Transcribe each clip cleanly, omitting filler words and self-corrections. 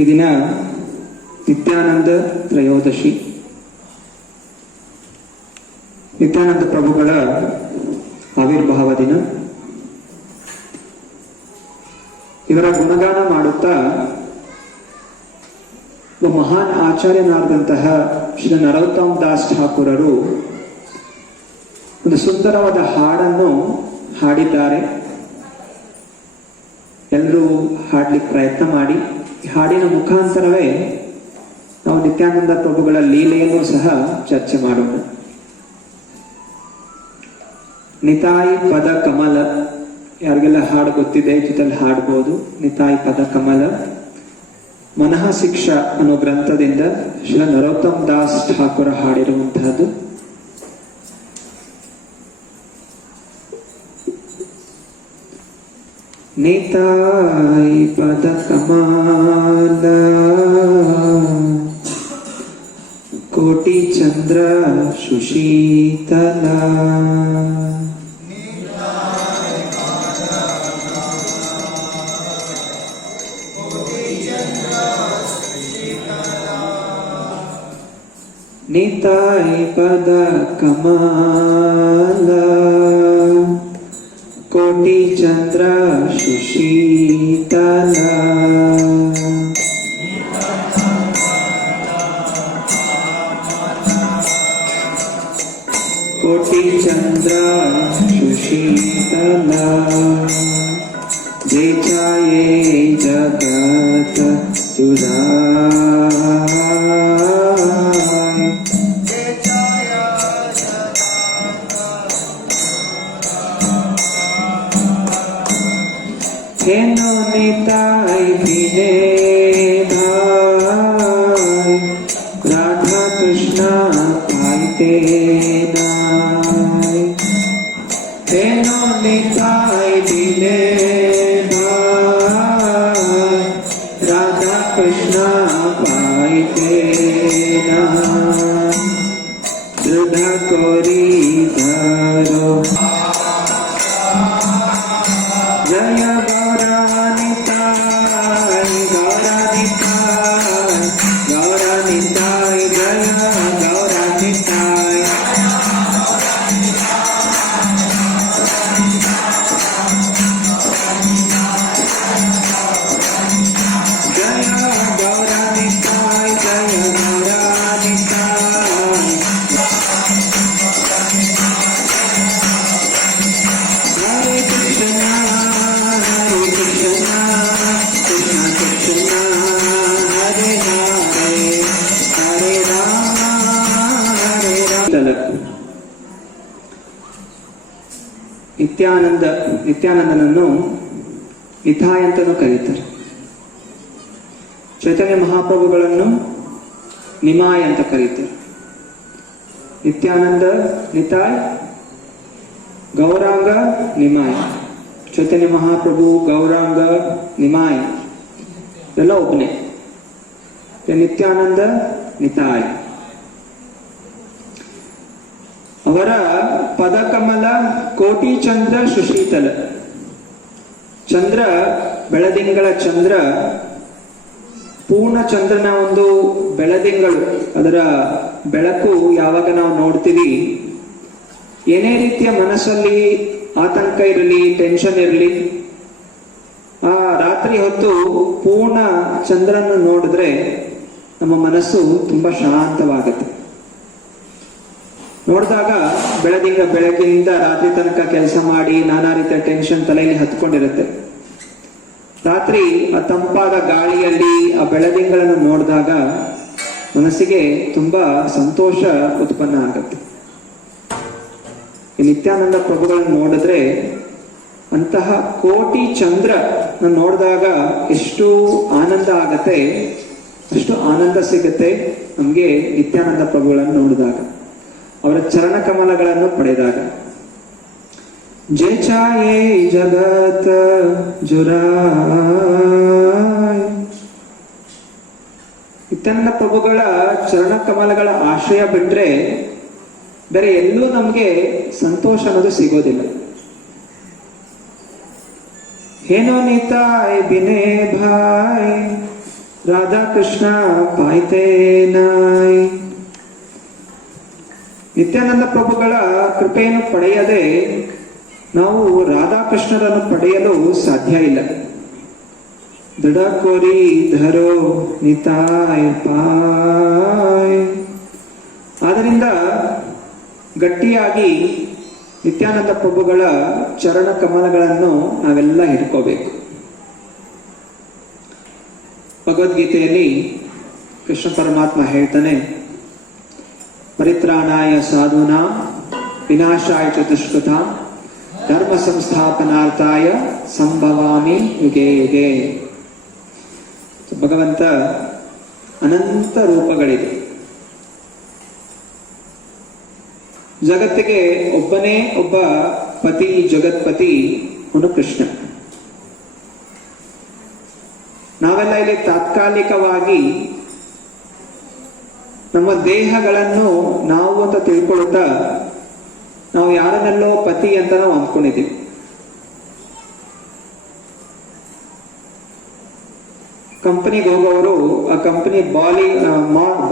ಈ ದಿನ ನಿತ್ಯಾನಂದ ತ್ರಯೋದಶಿ. ನಿತ್ಯಾನಂದ ಪ್ರಭುಗಳ ಆವಿರ್ಭಾವ ದಿನ. ಇವರ ಗುಣಗಾನ ಮಾಡುತ್ತಾ ಮಹಾನ್ ಆಚಾರ್ಯನಾದಂತಹ ಶ್ರೀ ನರೋತ್ತಮ ದಾಸ್ ಠಾಕೂರರು ಒಂದು ಸುಂದರವಾದ ಹಾಡನ್ನು ಹಾಡಿದ್ದಾರೆ. ಎಲ್ಲರೂ ಹಾಡ್ಲಿಕ್ಕೆ ಪ್ರಯತ್ನ ಮಾಡಿ. ಈ ಹಾಡಿನ ಮುಖಾಂತರವೇ ನಾವು ನಿತ್ಯಾನಂದ ಪ್ರಭುಗಳ ಲೀಲೆಯನ್ನು ಸಹ ಚರ್ಚೆ ಮಾಡೋಣ. ನಿತಾಯಿ ಪದ ಕಮಲ, ಯಾರಿಗೆಲ್ಲ ಹಾಡು ಗೊತ್ತಿದೆ ಜೊತೆಲಿ ಹಾಡ್ಬೋದು. ನಿತಾಯಿ ಪದ ಕಮಲ ಮನಃ ಶಿಕ್ಷಾ ಅನ್ನೋ ಗ್ರಂಥದಿಂದ ಶ್ರೀ ನರೋತ್ತಮ ದಾಸ್ ಠಾಕೂರ ಹಾಡಿರುವಂತಹದ್ದು. ನಿತಾಯಿ ಪದ ಕಮಲ ಕೋಟಿ ಚಂದ್ರ ಸುಶೀತಲ, ನಿತಾಯಿ ಪದ ಕಮಲ ಕೋಟಿ ಚಂದ್ರ ಸುಶೀತಲ, ಕೋಟಿ ಚಂದ್ರ ಸುಶೀತಲ, ಜೈ ಛಾಯೆ ಜಗತ್ ತುರಾಯ್, हेनो निताई विने भाई, राधा कृष्णा पाइते नाय। हेनो निताई विने भाई, राधा कृष्णा पाइते नाय। दृढ़ कोरी धरो जय ನಿತ್ಯಾನಂದನನ್ನು ನಿತಾಯ್ ಅಂತಲೂ ಕರೀತಾರೆ. ಚೈತನ್ಯ ಮಹಾಪ್ರಭುಗಳನ್ನು ನಿಮಾಯ್ ಅಂತ ಕರೀತಾರೆ. ನಿತ್ಯಾನಂದ ನಿತಾಯ್, ಗೌರಾಂಗ ನಿಮಾಯ್. ಚೈತನ್ಯ ಮಹಾಪ್ರಭು ಗೌರಾಂಗ ನಿಮಾಯ್ ಎಲ್ಲ ಒಬ್ಬನೇ. ನಿತ್ಯಾನಂದ ನಿತಾಯ್. ಅವರ ಪದಕಮಲ ಕೋಟಿ ಚಂದ್ರ ಸುಶೀತಲ. ಚಂದ್ರ ಬೆಳದಿಂಗಳ ಚಂದ್ರ, ಪೂರ್ಣ ಚಂದ್ರನ ಒಂದು ಬೆಳದಿಂಗಳು, ಅದರ ಬೆಳಕು ಯಾವಾಗ ನಾವು ನೋಡ್ತೀವಿ, ಏನೇ ರೀತಿಯ ಮನಸ್ಸಲ್ಲಿ ಆತಂಕ ಇರಲಿ, ಟೆನ್ಷನ್ ಇರಲಿ, ಆ ರಾತ್ರಿ ಹೊತ್ತು ಪೂರ್ಣ ಚಂದ್ರನ ನೋಡಿದ್ರೆ ನಮ್ಮ ಮನಸ್ಸು ತುಂಬಾ ಶಾಂತವಾಗುತ್ತೆ. ನೋಡಿದಾಗ ಬೆಳಗಿನಿಂದ ರಾತ್ರಿ ತನಕ ಕೆಲಸ ಮಾಡಿ ನಾನಾ ರೀತಿಯ ಟೆನ್ಷನ್ ತಲೆಯಲ್ಲಿ ಹತ್ಕೊಂಡಿರುತ್ತೆ. ರಾತ್ರಿ ಆ ತಂಪಾದ ಗಾಳಿಯಲ್ಲಿ ಆ ಬೆಳದಿಂಗಳನ್ನು ನೋಡಿದಾಗ ಮನಸ್ಸಿಗೆ ತುಂಬಾ ಸಂತೋಷ ಉತ್ಪನ್ನ ಆಗುತ್ತೆ. ಈ ನಿತ್ಯಾನಂದ ಪ್ರಭುಗಳನ್ನು ನೋಡಿದ್ರೆ ಅಂತಹ ಕೋಟಿ ಚಂದ್ರ ನೋಡಿದಾಗ ಎಷ್ಟು ಆನಂದ ಆಗತ್ತೆ, ಅಷ್ಟು ಆನಂದ ಸಿಗುತ್ತೆ ನಮ್ಗೆ ನಿತ್ಯಾನಂದ ಪ್ರಭುಗಳನ್ನು ನೋಡಿದಾಗ, ಅವರ ಚರಣ ಕಮಲಗಳನ್ನು ಪಡೆದಾಗ. ಜೈ ಛಾಯೆ ಜಗತ್ ಜುರಾಯ್. ನಿತ್ಯಾನಂದ ಪ್ರಭುಗಳ ಚರಣ ಕಮಲಗಳ ಆಶ್ರಯ ಬಿಟ್ರೆ ಬೇರೆ ಎಲ್ಲೂ ನಮ್ಗೆ ಸಂತೋಷ ಅನ್ನೋದು ಸಿಗೋದಿಲ್ಲ. हेनो निताय बिने भाई ರಾಧಾ ಕೃಷ್ಣ ಪಾಯ್ತೇನಾಯ್. ನಿತ್ಯಾನಂದ ಪ್ರಭುಗಳ ಕೃಪೆಯನ್ನು ಪಡೆಯದೆ ನಾವು ರಾಧಾಕೃಷ್ಣರನ್ನು ಪಡೆಯಲು ಸಾಧ್ಯ ಇಲ್ಲ. ದೃಢ ಕೋರಿ ಧರೋ ನಿತಾಯ್ ಪಾಯ್. ಆದ್ದರಿಂದ ಗಟ್ಟಿಯಾಗಿ ನಿತ್ಯಾನಂದ ಪ್ರಭುಗಳ ಚರಣ ಕಮಲಗಳನ್ನು ನಾವೆಲ್ಲ ಹಿಡ್ಕೋಬೇಕು. ಭಗವದ್ಗೀತೆಯಲ್ಲಿ ಕೃಷ್ಣ ಪರಮಾತ್ಮ ಹೇಳ್ತಾನೆ, ಪರಿತ್ರಾಣಾಯ ಸಾಧೂನಾಂ ವಿನಾಶಾಯ ಚ ದುಷ್ಕೃತಾಂ ಧರ್ಮ ಸಂಸ್ಥಾಪನಾರ್ಥಾಯ ಸಂಭವಾಮಿ ಯುಗೆ ಯುಗೆ. ಭಗವಂತ ಅನಂತ ರೂಪಗಳಿದೆ. ಜಗತ್ತಿಗೆ ಒಬ್ಬನೇ ಒಬ್ಬ ಪತಿ, ಜಗತ್ಪತಿ ಅವನು ಕೃಷ್ಣ. ನಾವೆಲ್ಲ ಇಲ್ಲಿ ತಾತ್ಕಾಲಿಕವಾಗಿ ನಮ್ಮ ದೇಹಗಳನ್ನು ನಾವು ಅಂತ ತಿಳ್ಕೊಳ್ತಾ ನಾವು ಯಾರನ್ನೆಲ್ಲೋ ಪತಿ ಅಂತ ನಾವು ಅಂದ್ಕೊಂಡಿದ್ದೀವಿ. ಕಂಪನಿಗೆ ಹೋಗೋರು ಆ ಕಂಪನಿ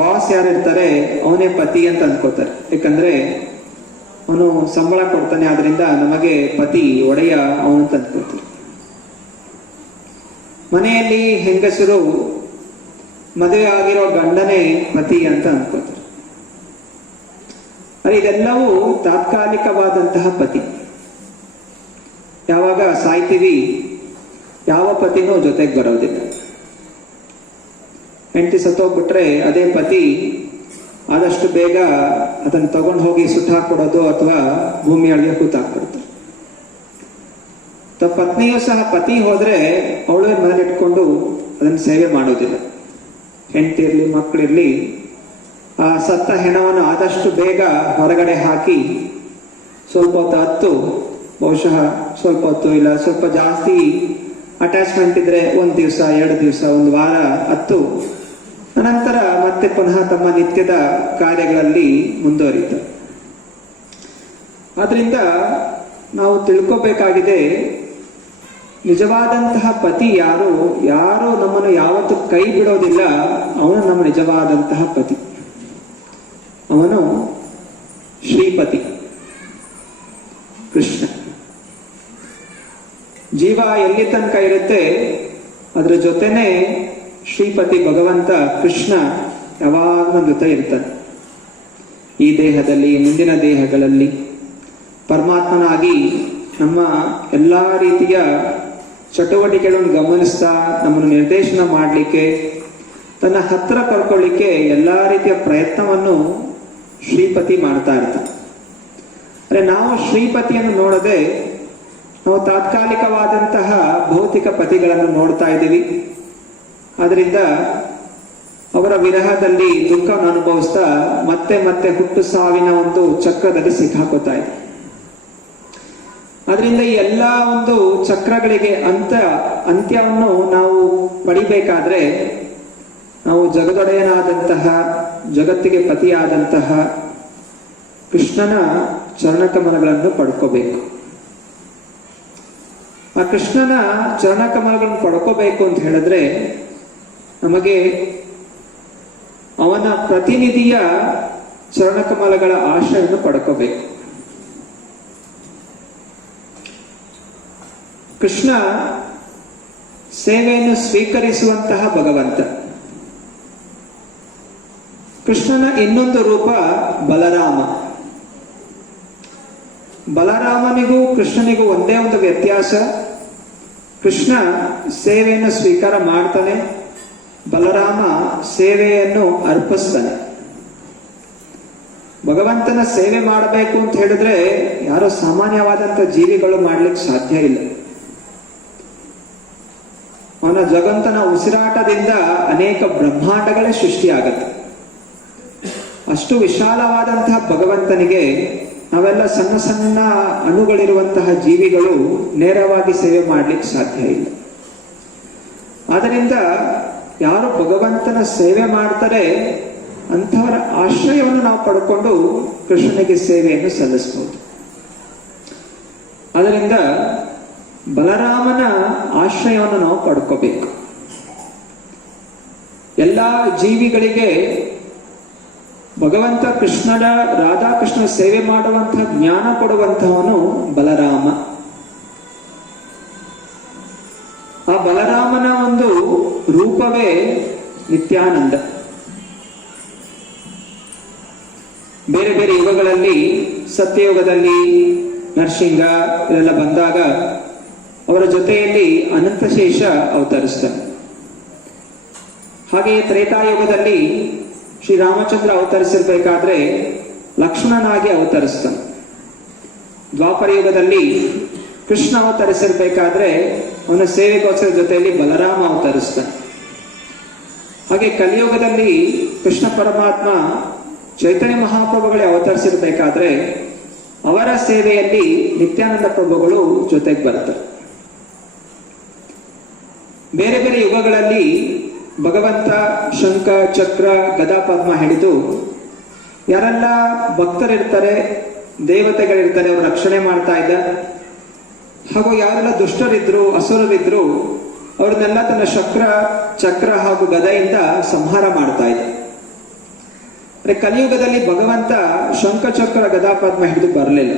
ಬಾಸ್ ಯಾರಿರ್ತಾರೆ ಅವನೇ ಪತಿ ಅಂತ ಅಂದ್ಕೋತಾರೆ. ಯಾಕಂದ್ರೆ ಅವನು ಸಂಬಳ ಕೊಡ್ತಾನೆ, ಆದ್ರಿಂದ ನಮಗೆ ಪತಿ ಒಡೆಯ ಅವನು ಅಂತ ಅಂದ್ಕೋತಾರೆ. ಮನೆಯಲ್ಲಿ ಹೆಂಗಸರು ಮದುವೆ ಆಗಿರೋ ಗಂಡನೇ ಪತಿ ಅಂತ ಅಂದ್ಕೋತಾರೆ. ಆದರೆ ಇದೆಲ್ಲವೂ ತಾತ್ಕಾಲಿಕವಾದಂತಹ ಪತಿ. ಯಾವಾಗ ಸಾಯ್ತೀವಿ ಯಾವ ಪತಿನೂ ಜೊತೆಗೆ ಬರೋದಿಲ್ಲ. ಹೆಂಡತಿ ಸತ್ತೋಗ್ಬಿಟ್ರೆ ಅದೇ ಪತಿ ಆದಷ್ಟು ಬೇಗ ಅದನ್ನು ತಗೊಂಡು ಹೋಗಿ ಸುಟ್ಟಾಕ್ಬಿಡೋದು ಅಥವಾ ಭೂಮಿಯೊಳಗೆ ಕೂತಾಕ್ಬಿಡ್ತಾರೆ. ಪತ್ನಿಯೂ ಸಹ ಪತಿ ಹೋದ್ರೆ ಅವಳೇ ಮನೇಲಿಟ್ಕೊಂಡು ಅದನ್ನು ಸೇವೆ ಮಾಡೋದಿಲ್ಲ. ಹೆಂಡತಿ ಇರ್ಲಿ ಮಕ್ಕಳಿರ್ಲಿ ಆ ಸತ್ತ ಹೆಣವನ್ನು ಆದಷ್ಟು ಬೇಗ ಹೊರಗಡೆ ಹಾಕಿ ಸ್ವಲ್ಪ ಹೊತ್ತು ಹತ್ತು, ಬಹುಶಃ ಸ್ವಲ್ಪ ಹೊತ್ತು ಇಲ್ಲ ಸ್ವಲ್ಪ ಜಾಸ್ತಿ ಅಟ್ಯಾಚ್ಮೆಂಟ್ ಇದ್ರೆ 1 ದಿವಸ 2 ದಿವಸ 1 ವಾರ ಹತ್ತು, ಅನಂತರ ಮತ್ತೆ ಪುನಃ ತಮ್ಮ ನಿತ್ಯದ ಕಾರ್ಯಗಳಲ್ಲಿ ಮುಂದುವರಿತಾರೆ. ಆದ್ರಿಂದ ನಾವು ತಿಳ್ಕೋಬೇಕಾಗಿದೆ, ನಿಜವಾದಂತಹ ಪತಿ ಯಾರು ನಮ್ಮನ್ನು ಯಾವತ್ತೂ ಕೈ ಬಿಡೋದಿಲ್ಲ, ಅವನು ನಮ್ಮ ನಿಜವಾದಂತಹ ಪತಿ. ಅವನು ಶ್ರೀಪತಿ ಕೃಷ್ಣ. ಜೀವ ಎಲ್ಲಿ ತನಕ ಇರುತ್ತೆ ಅದ್ರ ಜೊತೆನೆ ಶ್ರೀಪತಿ ಭಗವಂತ ಕೃಷ್ಣ ಯಾವಾಗಲೂ ಜೊತೆ ಇರ್ತಾನೆ. ಈ ದೇಹದಲ್ಲಿ ಮುಂದಿನ ದೇಹಗಳಲ್ಲಿ ಪರಮಾತ್ಮನಾಗಿ ನಮ್ಮ ಎಲ್ಲಾ ರೀತಿಯ ಚಟುವಟಿಕೆಗಳನ್ನು ಗಮನಿಸ್ತಾ ನಮ್ಮನ್ನು ನಿರ್ದೇಶನ ಮಾಡಲಿಕ್ಕೆ, ತನ್ನ ಹತ್ರ ಕರ್ಕೊಳ್ಳಿಕ್ಕೆ ಎಲ್ಲಾ ರೀತಿಯ ಪ್ರಯತ್ನವನ್ನು ಶ್ರೀಪತಿ ಮಾಡ್ತಾ ಇರ್ತಾನೆ. ಅಂದ್ರೆ ನಾವು ಶ್ರೀಪತಿಯನ್ನು ನೋಡದೆ ನಾವು ತಾತ್ಕಾಲಿಕವಾದಂತಹ ಭೌತಿಕ ಪತಿಗಳನ್ನು ನೋಡ್ತಾ ಇದ್ದೀವಿ. ಆದ್ರಿಂದ ಅವರ ವಿರಹದಲ್ಲಿ ದುಃಖವನ್ನು ಅನುಭವಿಸ್ತಾ ಮತ್ತೆ ಮತ್ತೆ ಹುಟ್ಟು ಸಾವಿನ ಒಂದು ಚಕ್ರದಲ್ಲಿ ಸಿಕ್ಕಾಕೋತಾ ಇದೆ. ಆದ್ರಿಂದ ಈ ಎಲ್ಲ ಒಂದು ಚಕ್ರಗಳಿಗೆ ಅಂತ್ಯವನ್ನು ನಾವು ಪಡಿಬೇಕಾದ್ರೆ ನಾವು ಜಗದೊಡೆಯನಾದಂತಹ, ಜಗತ್ತಿಗೆ ಪತಿಯಾದಂತಹ ಕೃಷ್ಣನ ಚರಣಕಮಲಗಳನ್ನು ಪಡ್ಕೋಬೇಕು. ಆ ಕೃಷ್ಣನ ಚರಣಕಮಲಗಳನ್ನು ಪಡ್ಕೋಬೇಕು ಅಂತ ಹೇಳಿದ್ರೆ ನಮಗೆ ಅವನ ಪ್ರತಿನಿಧಿಯ ಚರಣಕಮಲಗಳ ಆಶ್ರಯವನ್ನು ಪಡ್ಕೋಬೇಕು. ಕೃಷ್ಣ ಸೇವೆಯನ್ನು ಸ್ವೀಕರಿಸುವಂತಹ ಭಗವಂತ. ಕೃಷ್ಣನ ಇನ್ನೊಂದು ರೂಪ ಬಲರಾಮ. ಬಲರಾಮನಿಗೂ ಕೃಷ್ಣನಿಗೂ ಒಂದೇ ಒಂದು ವ್ಯತ್ಯಾಸ, ಕೃಷ್ಣ ಸೇವೆಯನ್ನು ಸ್ವೀಕಾರ ಮಾಡ್ತಾನೆ, ಬಲರಾಮ ಸೇವೆಯನ್ನು ಅರ್ಪಿಸ್ತಾನೆ. ಭಗವಂತನ ಸೇವೆ ಮಾಡಬೇಕು ಅಂತ ಹೇಳಿದ್ರೆ ಯಾರೋ ಸಾಮಾನ್ಯವಾದಂಥ ಜೀವಿಗಳು ಮಾಡ್ಲಿಕ್ಕೆ ಸಾಧ್ಯ ಇಲ್ಲ. ಅವನ ಜಗಂತನ ಉಸಿರಾಟದಿಂದ ಅನೇಕ ಬ್ರಹ್ಮಾಂಡಗಳೇ ಸೃಷ್ಟಿಯಾಗತ್ತೆ. ಅಷ್ಟು ವಿಶಾಲವಾದಂತಹ ಭಗವಂತನಿಗೆ ನಾವೆಲ್ಲ ಸಣ್ಣ ಸಣ್ಣ ಅಣುಗಳಿರುವಂತಹ ಜೀವಿಗಳು ನೇರವಾಗಿ ಸೇವೆ ಮಾಡ್ಲಿಕ್ಕೆ ಸಾಧ್ಯ ಇಲ್ಲ. ಆದ್ದರಿಂದ ಯಾರು ಭಗವಂತನ ಸೇವೆ ಮಾಡ್ತಾರೆ ಅಂಥವರ ಆಶ್ರಯವನ್ನು ನಾವು ಪಡ್ಕೊಂಡು ಕೃಷ್ಣನಿಗೆ ಸೇವೆಯನ್ನು ಸಲ್ಲಿಸಬಹುದು. ಅದರಿಂದ ಬಲರಾಮನ ಆಶ್ರಯವನ್ನು ನಾವು ಪಡ್ಕೋಬೇಕು. ಎಲ್ಲ ಜೀವಿಗಳಿಗೆ ಭಗವಂತ ಕೃಷ್ಣನ ರಾಧಾಕೃಷ್ಣ ಸೇವೆ ಮಾಡುವಂತಹ ಜ್ಞಾನ ಕೊಡುವಂತಹವನು ಬಲರಾಮ. ಆ ಬಲರಾಮನ ಒಂದು ರೂಪವೇ ನಿತ್ಯಾನಂದ. ಬೇರೆ ಬೇರೆ ಯುಗಗಳಲ್ಲಿ, ಸತ್ಯಯುಗದಲ್ಲಿ ನರಸಿಂಹ ಇದೆಲ್ಲ ಬಂದಾಗ ಅವರ ಜೊತೆಯಲ್ಲಿ ಅನಂತಶೇಷ ಅವತರಿಸ್ತಾರೆ. ಹಾಗೆಯೇ ತ್ರೇತಾಯುಗದಲ್ಲಿ ಶ್ರೀರಾಮಚಂದ್ರ ಅವತರಿಸಿರ್ಬೇಕಾದ್ರೆ ಲಕ್ಷ್ಮಣನಾಗಿ ಅವತರಿಸ್ತಾನೆ. ದ್ವಾಪರ ಯುಗದಲ್ಲಿ ಕೃಷ್ಣ ಅವತರಿಸಿರ್ಬೇಕಾದ್ರೆ ಅವನ ಸೇವೆಗೋಸ್ಕರ ಜೊತೆಯಲ್ಲಿ ಬಲರಾಮ ಅವತರಿಸ್ತಾನೆ. ಹಾಗೆ ಕಲಿಯುಗದಲ್ಲಿ ಕೃಷ್ಣ ಪರಮಾತ್ಮ ಚೈತನ್ಯ ಮಹಾಪ್ರಭುಗಳೇ ಅವತರಿಸಿರ್ಬೇಕಾದ್ರೆ ಅವರ ಸೇವೆಯಲ್ಲಿ ನಿತ್ಯಾನಂದ ಪ್ರಭುಗಳು ಜೊತೆಗೆ ಬರ್ತಾರೆ. ಬೇರೆ ಬೇರೆ ಯುಗಗಳಲ್ಲಿ ಭಗವಂತ ಶಂಖ, ಚಕ್ರ, ಗದಾ, ಪದ್ಮ ಹಿಡಿದು ಯಾರೆಲ್ಲ ಭಕ್ತರಿರ್ತಾರೆ, ದೇವತೆಗಳಿರ್ತಾರೆ, ಅವರು ರಕ್ಷಣೆ ಮಾಡ್ತಾ ಇದ್ದ. ಹಾಗೂ ಯಾರೆಲ್ಲ ದುಷ್ಟರಿದ್ರು, ಅಸುರರಿದ್ರು, ಅವ್ರನ್ನೆಲ್ಲ ತನ್ನ ಚಕ್ರ ಹಾಗೂ ಗದೆಯಿಂದ ಸಂಹಾರ ಮಾಡ್ತಾ ಇದ್ದ. ಕಲಿಯುಗದಲ್ಲಿ ಭಗವಂತ ಶಂಖ, ಚಕ್ರ, ಗದಾ, ಪದ್ಮ ಹಿಡಿದು ಬರಲಿಲ್ಲ.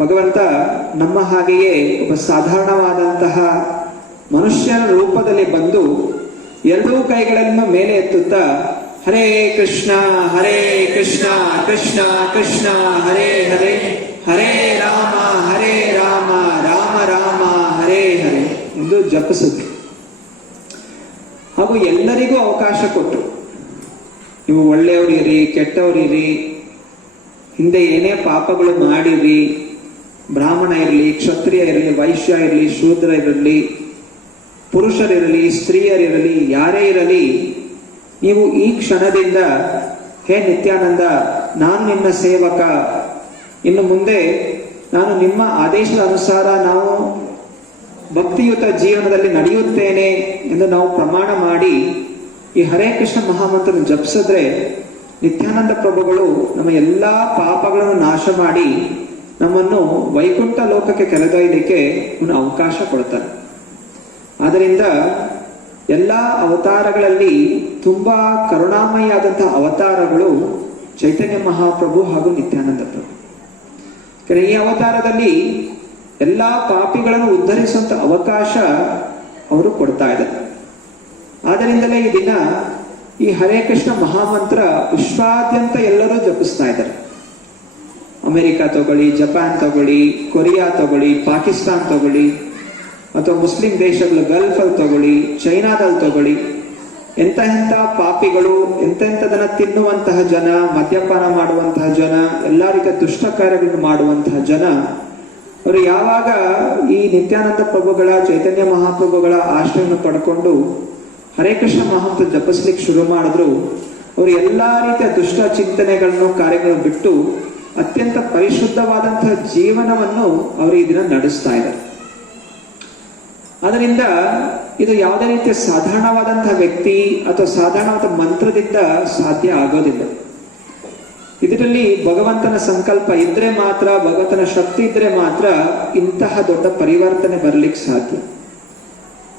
ಭಗವಂತ ನಮ್ಮ ಹಾಗೆಯೇ ಒಬ್ಬ ಸಾಧಾರಣವಾದಂತಹ ಮನುಷ್ಯನ ರೂಪದಲ್ಲಿ ಬಂದು ಎರಡೂ ಕೈಗಳನ್ನು ಮೇಲೆ ಎತ್ತುತ್ತಾ ಹರೇ ಕೃಷ್ಣ ಕೃಷ್ಣ ಕೃಷ್ಣ ಹರೇ ಹರೇ, ಹರೇ ರಾಮ ರಾಮ ರಾಮ ಹರೇ ಹರೇ ಎಂದು ಜಪಿಸಿದ್ರು. ಹಾಗೂ ಎಲ್ಲರಿಗೂ ಅವಕಾಶ ಕೊಟ್ಟರು. ನೀವು ಒಳ್ಳೆಯವರಿರಿ, ಕೆಟ್ಟವರಿರಿ, ಹಿಂದೆ ಏನೇ ಪಾಪಗಳು ಮಾಡಿರಿ, ಬ್ರಾಹ್ಮಣ ಇರಲಿ, ಕ್ಷತ್ರಿಯ ಇರಲಿ, ವೈಶ್ಯ ಇರಲಿ, ಶೂದ್ರ ಇರಲಿ, ಪುರುಷರಿರಲಿ, ಸ್ತ್ರೀಯರಿರಲಿ, ಯಾರೇ ಇರಲಿ, ನೀವು ಈ ಕ್ಷಣದಿಂದ ಹೇ ನಿತ್ಯಾನಂದ, ನಾನು ನಿನ್ನ ಸೇವಕ, ಇನ್ನು ಮುಂದೆ ನಾನು ನಿಮ್ಮ ಆದೇಶದ ಅನುಸಾರ ನಾವು ಭಕ್ತಿಯುತ ಜೀವನದಲ್ಲಿ ನಡೆಯುತ್ತೇನೆ ಎಂದು ನಾವು ಪ್ರಮಾಣ ಮಾಡಿ ಈ ಹರೇ ಕೃಷ್ಣ ಮಹಾಮಂತ್ರ ಜಪಿಸಿದ್ರೆ ನಿತ್ಯಾನಂದ ಪ್ರಭುಗಳು ನಮ್ಮ ಎಲ್ಲಾ ಪಾಪಗಳನ್ನು ನಾಶ ಮಾಡಿ ನಮ್ಮನ್ನು ವೈಕುಂಠ ಲೋಕಕ್ಕೆ ಕರೆದೊಯ್ಯಲಿಕ್ಕೆ ಒಂದು ಅವಕಾಶ ಕೊಡ್ತಾರೆ. ಆದ್ದರಿಂದ ಎಲ್ಲಾ ಅವತಾರಗಳಲ್ಲಿ ತುಂಬಾ ಕರುಣಾಮಯಿಯಾದಂತಹ ಅವತಾರಗಳು ಚೈತನ್ಯ ಮಹಾಪ್ರಭು ಹಾಗೂ ನಿತ್ಯಾನಂದ ಪ್ರಭು. ಈ ಅವತಾರದಲ್ಲಿ ಎಲ್ಲಾ ಪಾಪಿಗಳನ್ನು ಉದ್ಧರಿಸುವಂತ ಅವಕಾಶ ಅವರು ಕೊಡ್ತಾ ಇದ್ದಾರೆ. ಆದ್ದರಿಂದಲೇ ಈ ದಿನ ಈ ಹರೇ ಕೃಷ್ಣ ಮಹಾಮಂತ್ರ ವಿಶ್ವಾದ್ಯಂತ ಎಲ್ಲರೂ ಜಪಿಸ್ತಾ ಇದ್ದಾರೆ. ಅಮೆರಿಕ ತಗೊಳ್ಳಿ, ಜಪಾನ್ ತಗೊಳ್ಳಿ, ಕೊರಿಯಾ ತಗೊಳ್ಳಿ, ಪಾಕಿಸ್ತಾನ್ ತಗೊಳ್ಳಿ, ಅಥವಾ ಮುಸ್ಲಿಂ ದೇಶಗಳು ಗಲ್ಫ್ ಅಲ್ಲಿ ತಗೊಳ್ಳಿ, ಚೈನಾದಲ್ಲಿ ತಗೊಳ್ಳಿ, ಎಂತ ಪಾಪಿಗಳು, ಎಂತೆಂಥದನ್ನ ತಿನ್ನುವಂತಹ ಜನ, ಮದ್ಯಪಾನ ಮಾಡುವಂತಹ ಜನ, ಎಲ್ಲಾ ರೀತಿಯ ದುಷ್ಟ ಕಾರ್ಯಗಳನ್ನು ಮಾಡುವಂತಹ ಜನ, ಅವರು ಯಾವಾಗ ಈ ನಿತ್ಯಾನಂದ ಪ್ರಭುಗಳ, ಚೈತನ್ಯ ಮಹಾಪ್ರಭುಗಳ ಆಶ್ರಯವನ್ನು ಪಡ್ಕೊಂಡು ಹರೇ ಕೃಷ್ಣ ಮಹಾಮಂತ್ರ ಜಪಿಸ್ಲಿಕ್ಕೆ ಶುರು ಮಾಡಿದ್ರು, ಅವರು ಎಲ್ಲಾ ರೀತಿಯ ದುಷ್ಟ ಚಿಂತನೆಗಳನ್ನು, ಕಾರ್ಯಗಳನ್ನು ಬಿಟ್ಟು ಅತ್ಯಂತ ಪರಿಶುದ್ಧವಾದಂತಹ ಜೀವನವನ್ನು ಅವರು ಈ ದಿನ ನಡೆಸ್ತಾ ಇದ್ದಾರೆ. ಅದರಿಂದ ಇದು ಯಾವುದೇ ರೀತಿಯ ಸಾಧಾರಣವಾದಂತಹ ವ್ಯಕ್ತಿ ಅಥವಾ ಸಾಧಾರಣವಾದ ಮಂತ್ರದಿಂದ ಸಾಧ್ಯ ಆಗೋದಿಲ್ಲ. ಇದರಲ್ಲಿ ಭಗವಂತನ ಸಂಕಲ್ಪ ಇದ್ರೆ ಮಾತ್ರ, ಭಗವಂತನ ಶಕ್ತಿ ಇದ್ರೆ ಮಾತ್ರ ಇಂತಹ ದೊಡ್ಡ ಪರಿವರ್ತನೆ ಬರಲಿಕ್ಕೆ ಸಾಧ್ಯ.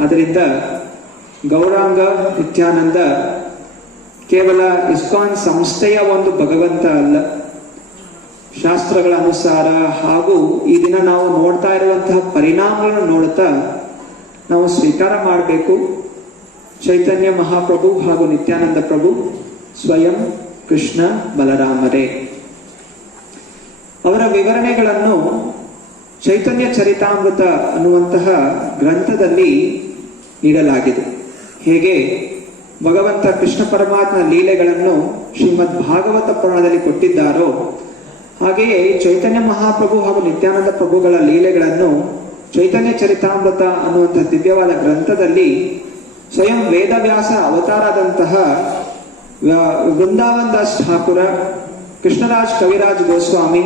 ಅದರಿಂದ ಗೌರಾಂಗ ನಿತ್ಯಾನಂದ ಕೇವಲ ಇಸ್ಕಾನ್ ಸಂಸ್ಥೆಯ ಒಂದು ಭಗವಂತ ಅಲ್ಲ, ಶಾಸ್ತ್ರಗಳ ಅನುಸಾರ ಹಾಗೂ ಈ ದಿನ ನಾವು ನೋಡ್ತಾ ಇರುವಂತಹ ಪರಿಣಾಮಗಳನ್ನು ನೋಡ್ತಾ ನಾವು ಸ್ವೀಕಾರ ಮಾಡಬೇಕು. ಚೈತನ್ಯ ಮಹಾಪ್ರಭು ಹಾಗೂ ನಿತ್ಯಾನಂದ ಪ್ರಭು ಸ್ವಯಂ ಕೃಷ್ಣ ಬಲರಾಮರೇ. ಅವರ ವಿವರಣೆಗಳನ್ನು ಚೈತನ್ಯ ಚರಿತಾಮೃತ ಅನ್ನುವಂತಹ ಗ್ರಂಥದಲ್ಲಿ ನೀಡಲಾಗಿದೆ. ಹೇಗೆ ಭಗವಂತ ಕೃಷ್ಣ ಪರಮಾತ್ಮ ಲೀಲೆಗಳನ್ನು ಶ್ರೀಮದ್ ಭಾಗವತ ಪುರಾಣದಲ್ಲಿ ಕೊಟ್ಟಿದ್ದಾರೋ, ಹಾಗೆಯೇ ಚೈತನ್ಯ ಮಹಾಪ್ರಭು ಹಾಗೂ ನಿತ್ಯಾನಂದ ಪ್ರಭುಗಳ ಲೀಲೆಗಳನ್ನು ಚೈತನ್ಯ ಚರಿತಾಮೃತ ಅನ್ನುವಂತಹ ದಿವ್ಯವಾದ ಗ್ರಂಥದಲ್ಲಿ ಸ್ವಯಂ ವೇದವ್ಯಾಸ ಅವತಾರದಂತಹ ವೃಂದಾವನ್ ದಾಸ್ ಠಾಕುರ, ಕೃಷ್ಣರಾಜ್ ಕವಿರಾಜ್ ಗೋಸ್ವಾಮಿ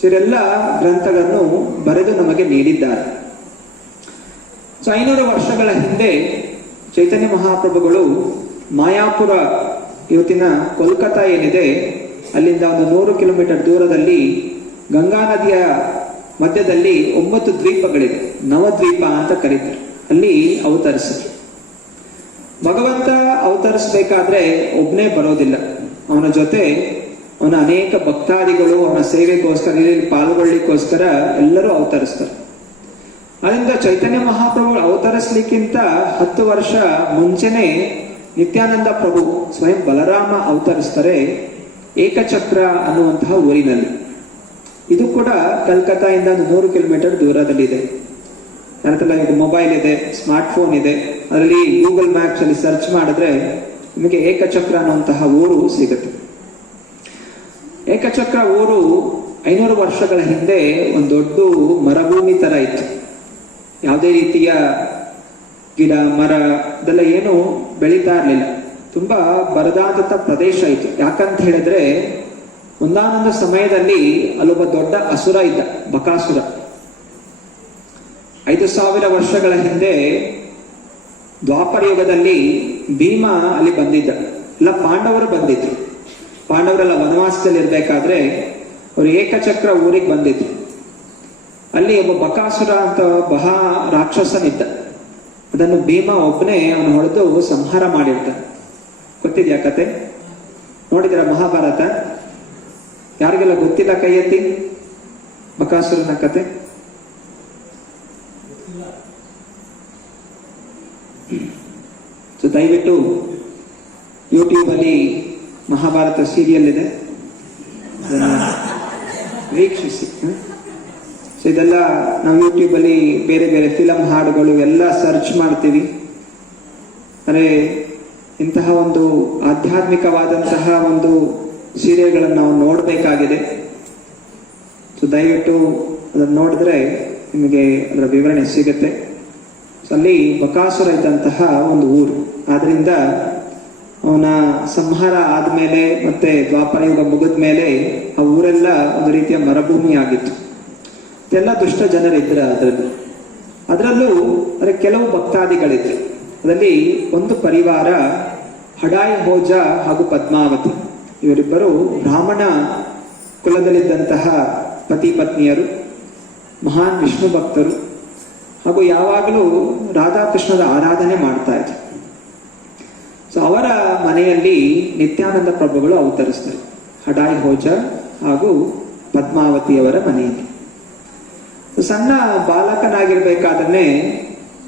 ಇವರೆಲ್ಲ ಗ್ರಂಥಗಳನ್ನು ಬರೆದು ನಮಗೆ ನೀಡಿದ್ದಾರೆ. 500 ವರ್ಷಗಳ ಹಿಂದೆ ಚೈತನ್ಯ ಮಹಾಪ್ರಭುಗಳು ಮಾಯಾಪುರ, ಇವತ್ತಿನ ಕೋಲ್ಕತ್ತಾ ಏನಿದೆ, ಅಲ್ಲಿಂದ ಒಂದು 100 ಕಿಲೋಮೀಟರ್ ದೂರದಲ್ಲಿ ಗಂಗಾ ನದಿಯ ಮಧ್ಯದಲ್ಲಿ 9 ದ್ವೀಪಗಳಿವೆ, ನವದ್ವೀಪ ಅಂತ ಕರೀತಾರೆ, ಅಲ್ಲಿ ಅವತರಿಸಿದ್ರು. ಭಗವಂತ ಅವತರಿಸ್ಬೇಕಾದ್ರೆ ಒಬ್ನೇ ಬರೋದಿಲ್ಲ, ಅವನ ಜೊತೆ ಅವನ ಅನೇಕ ಭಕ್ತಾದಿಗಳು ಅವನ ಸೇವೆಗೋಸ್ಕರ ಇಲ್ಲಿ ಪಾಲ್ಗೊಳ್ಳಿಕ್ಕೋಸ್ಕರ ಎಲ್ಲರೂ ಅವತರಿಸ್ತಾರೆ. ಅದರಿಂದ ಚೈತನ್ಯ ಮಹಾಪ್ರಭು ಅವತರಿಸ್ಲಿಕ್ಕಿಂತ 10 ವರ್ಷ ಮುಂಚೆನೆ ನಿತ್ಯಾನಂದ ಪ್ರಭು ಸ್ವಯಂ ಬಲರಾಮ ಅವತರಿಸ್ತಾರೆ ಏಕಚಕ್ರ ಅನ್ನುವಂತಹ ಊರಿನಲ್ಲಿ. ಇದು ಕೂಡ ಕಲ್ಕತ್ತಾದಿಂದ 100 ಕಿಲೋಮೀಟರ್ ದೂರದಲ್ಲಿದೆ. ನಂತರ ಈಗ ಮೊಬೈಲ್ ಇದೆ, ಸ್ಮಾರ್ಟ್ ಫೋನ್ ಇದೆ, ಅದರಲ್ಲಿ ಗೂಗಲ್ ಮ್ಯಾಪ್ಸ್ ಅಲ್ಲಿ ಸರ್ಚ್ ಮಾಡಿದ್ರೆ ನಿಮಗೆ ಏಕಚಕ್ರ ಅನ್ನುವಂತಹ ಊರು ಸಿಗುತ್ತೆ. ಏಕಚಕ್ರ ಊರು 500 ವರ್ಷಗಳ ಹಿಂದೆ ಒಂದು ದೊಡ್ಡ ಮರುಭೂಮಿ ತರ ಇತ್ತು. ಯಾವುದೇ ರೀತಿಯ ಗಿಡ ಮರ ಇದೆಲ್ಲ ಏನು ಬೆಳೀತಾ ಇರಲಿಲ್ಲ. ತುಂಬಾ ಬರದಾದಂತ ಪ್ರದೇಶ ಇತ್ತು. ಯಾಕಂತ ಹೇಳಿದ್ರೆ ಒಂದಾನೊಂದು ಸಮಯದಲ್ಲಿ ಅಲ್ಲೊಬ್ಬ ದೊಡ್ಡ ಅಸುರ ಇದ್ದ, ಬಕಾಸುರ. 5000 ವರ್ಷಗಳ ಹಿಂದೆ ದ್ವಾಪರ ಯುಗದಲ್ಲಿ ಭೀಮ ಅಲ್ಲಿ ಬಂದಿದ್ದ. ಎಲ್ಲ ಪಾಂಡವರು ಬಂದಿದ್ರು. ಪಾಂಡವರೆಲ್ಲ ವನವಾಸದಲ್ಲಿ ಇರ್ಬೇಕಾದ್ರೆ ಅವರು ಏಕಚಕ್ರ ಊರಿಗೆ ಬಂದಿದ್ರು. ಅಲ್ಲಿ ಒಬ್ಬ ಬಕಾಸುರ ಅಂತ ಮಹಾ ರಾಕ್ಷಸನಿದ್ದ. ಅದನ್ನು ಭೀಮ ಒಬ್ಬನೇ ಅವನು ಹೊಡೆದು ಸಂಹಾರ ಮಾಡಿರ್ತಾನೆ. ಗೊತ್ತಿದ್ಯಾ ಕತೆ? ನೋಡಿದ್ರ ಮಹಾಭಾರತ? ಯಾರಿಗೆಲ್ಲ ಗೊತ್ತಿಲ್ಲ ಕೈ ಎತ್ತಿ ಬಕಾಸುರನ ಕತೆ. ದಯವಿಟ್ಟು ಯೂಟ್ಯೂಬ್ ಅಲ್ಲಿ ಮಹಾಭಾರತ ಸೀರಿಯಲ್ ಇದೆ, ವೀಕ್ಷಿಸಿ. ಇದೆಲ್ಲ ನಾವು ಯೂಟ್ಯೂಬ್ ಅಲ್ಲಿ ಬೇರೆ ಬೇರೆ ಫಿಲಂ ಹಾಡುಗಳು ಎಲ್ಲ ಸರ್ಚ್ ಮಾಡ್ತೀವಿ. ಅಂದ್ರೆ ಇಂತಹ ಒಂದು ಆಧ್ಯಾತ್ಮಿಕವಾದಂತಹ ಒಂದು ಸೀರಿಯಲ್ಗಳನ್ನು ನಾವು ನೋಡಬೇಕಾಗಿದೆ. ದಯವಿಟ್ಟು ಅದನ್ನು ನೋಡಿದ್ರೆ ನಿಮಗೆ ಅದರ ವಿವರಣೆ ಸಿಗುತ್ತೆ. ಅಲ್ಲಿ ಬಕಾಸುರ ಇದ್ದಂತಹ ಒಂದು ಊರು. ಆದ್ರಿಂದ ಅವನ ಸಂಹಾರ ಆದ್ಮೇಲೆ ಮತ್ತೆ ದ್ವಾಪರ ಯುಗ ಮುಗಿದ ಮೇಲೆ ಆ ಊರೆಲ್ಲ ಒಂದು ರೀತಿಯ ಮರುಭೂಮಿ ಆಗಿತ್ತು. ಎಲ್ಲ ದುಷ್ಟ ಜನರಿದ್ರು ಅದರಲ್ಲೂ ಅಂದ್ರೆ ಕೆಲವು ಭಕ್ತಾದಿಗಳಿದ್ರು. ಅದರಲ್ಲಿ ಒಂದು ಪರಿವಾರ ಹಡಾಯಿ ಹೋಜ ಹಾಗೂ ಪದ್ಮಾವತಿ, ಇವರಿಬ್ಬರು ಬ್ರಾಹ್ಮಣ ಕುಲದಲ್ಲಿದ್ದಂತಹ ಪತಿ ಪತ್ನಿಯರು, ಮಹಾನ್ ವಿಷ್ಣು ಭಕ್ತರು ಹಾಗೂ ಯಾವಾಗಲೂ ರಾಧಾಕೃಷ್ಣರ ಆರಾಧನೆ ಮಾಡ್ತಾ ಇದ್ರು. ಸೊ ಅವರ ಮನೆಯಲ್ಲಿ ನಿತ್ಯಾನಂದ ಪ್ರಭುಗಳು ಅವತರಿಸ್ತಾರೆ, ಹಡಾಯಿ ಹೋಜ ಹಾಗೂ ಪದ್ಮಾವತಿಯವರ ಮನೆಯಲ್ಲಿ. ಸಣ್ಣ ಬಾಲಕನಾಗಿರ್ಬೇಕಾದ್ರೆ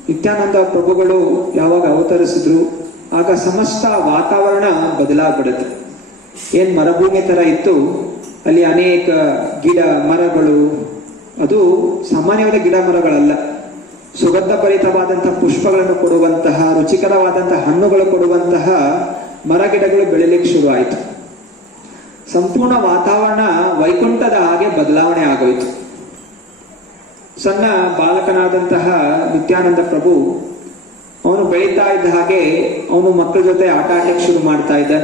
ನಿತ್ಯಾನಂದ ಪ್ರಭುಗಳು ಯಾವಾಗ ಅವತರಿಸಿದ್ರು ಆಗ ಸಮಸ್ತ ವಾತಾವರಣ ಬದಲಾಗ್ಬಿಡುತ್ತೆ. ಏನ್ ಮರುಭೂಮಿ ತರ ಇತ್ತು, ಅಲ್ಲಿ ಅನೇಕ ಗಿಡ ಮರಗಳು, ಅದು ಸಾಮಾನ್ಯವಾದ ಗಿಡ ಮರಗಳಲ್ಲ, ಸುಗಂಧ ಭರಿತವಾದಂತಹ ಪುಷ್ಪಗಳನ್ನು ಕೊಡುವಂತಹ, ರುಚಿಕರವಾದಂತಹ ಹಣ್ಣುಗಳು ಕೊಡುವಂತಹ ಮರ ಗಿಡಗಳು ಬೆಳಿಲಿಕ್ಕೆ ಶುರು ಆಯಿತು. ಸಂಪೂರ್ಣ ವಾತಾವರಣ ವೈಕುಂಠದ ಹಾಗೆ ಬದಲಾವಣೆ ಆಗೋಯ್ತು. ಸಣ್ಣ ಬಾಲಕನಾದಂತಹ ನಿತ್ಯಾನಂದ ಪ್ರಭು ಅವನು ಬೆಳೀತಾ ಇದ್ದ ಹಾಗೆ ಅವನು ಮಕ್ಕಳ ಜೊತೆ ಆಟ ಆಡಲಿಕ್ಕೆ ಶುರು ಮಾಡ್ತಾ ಇದ್ದ.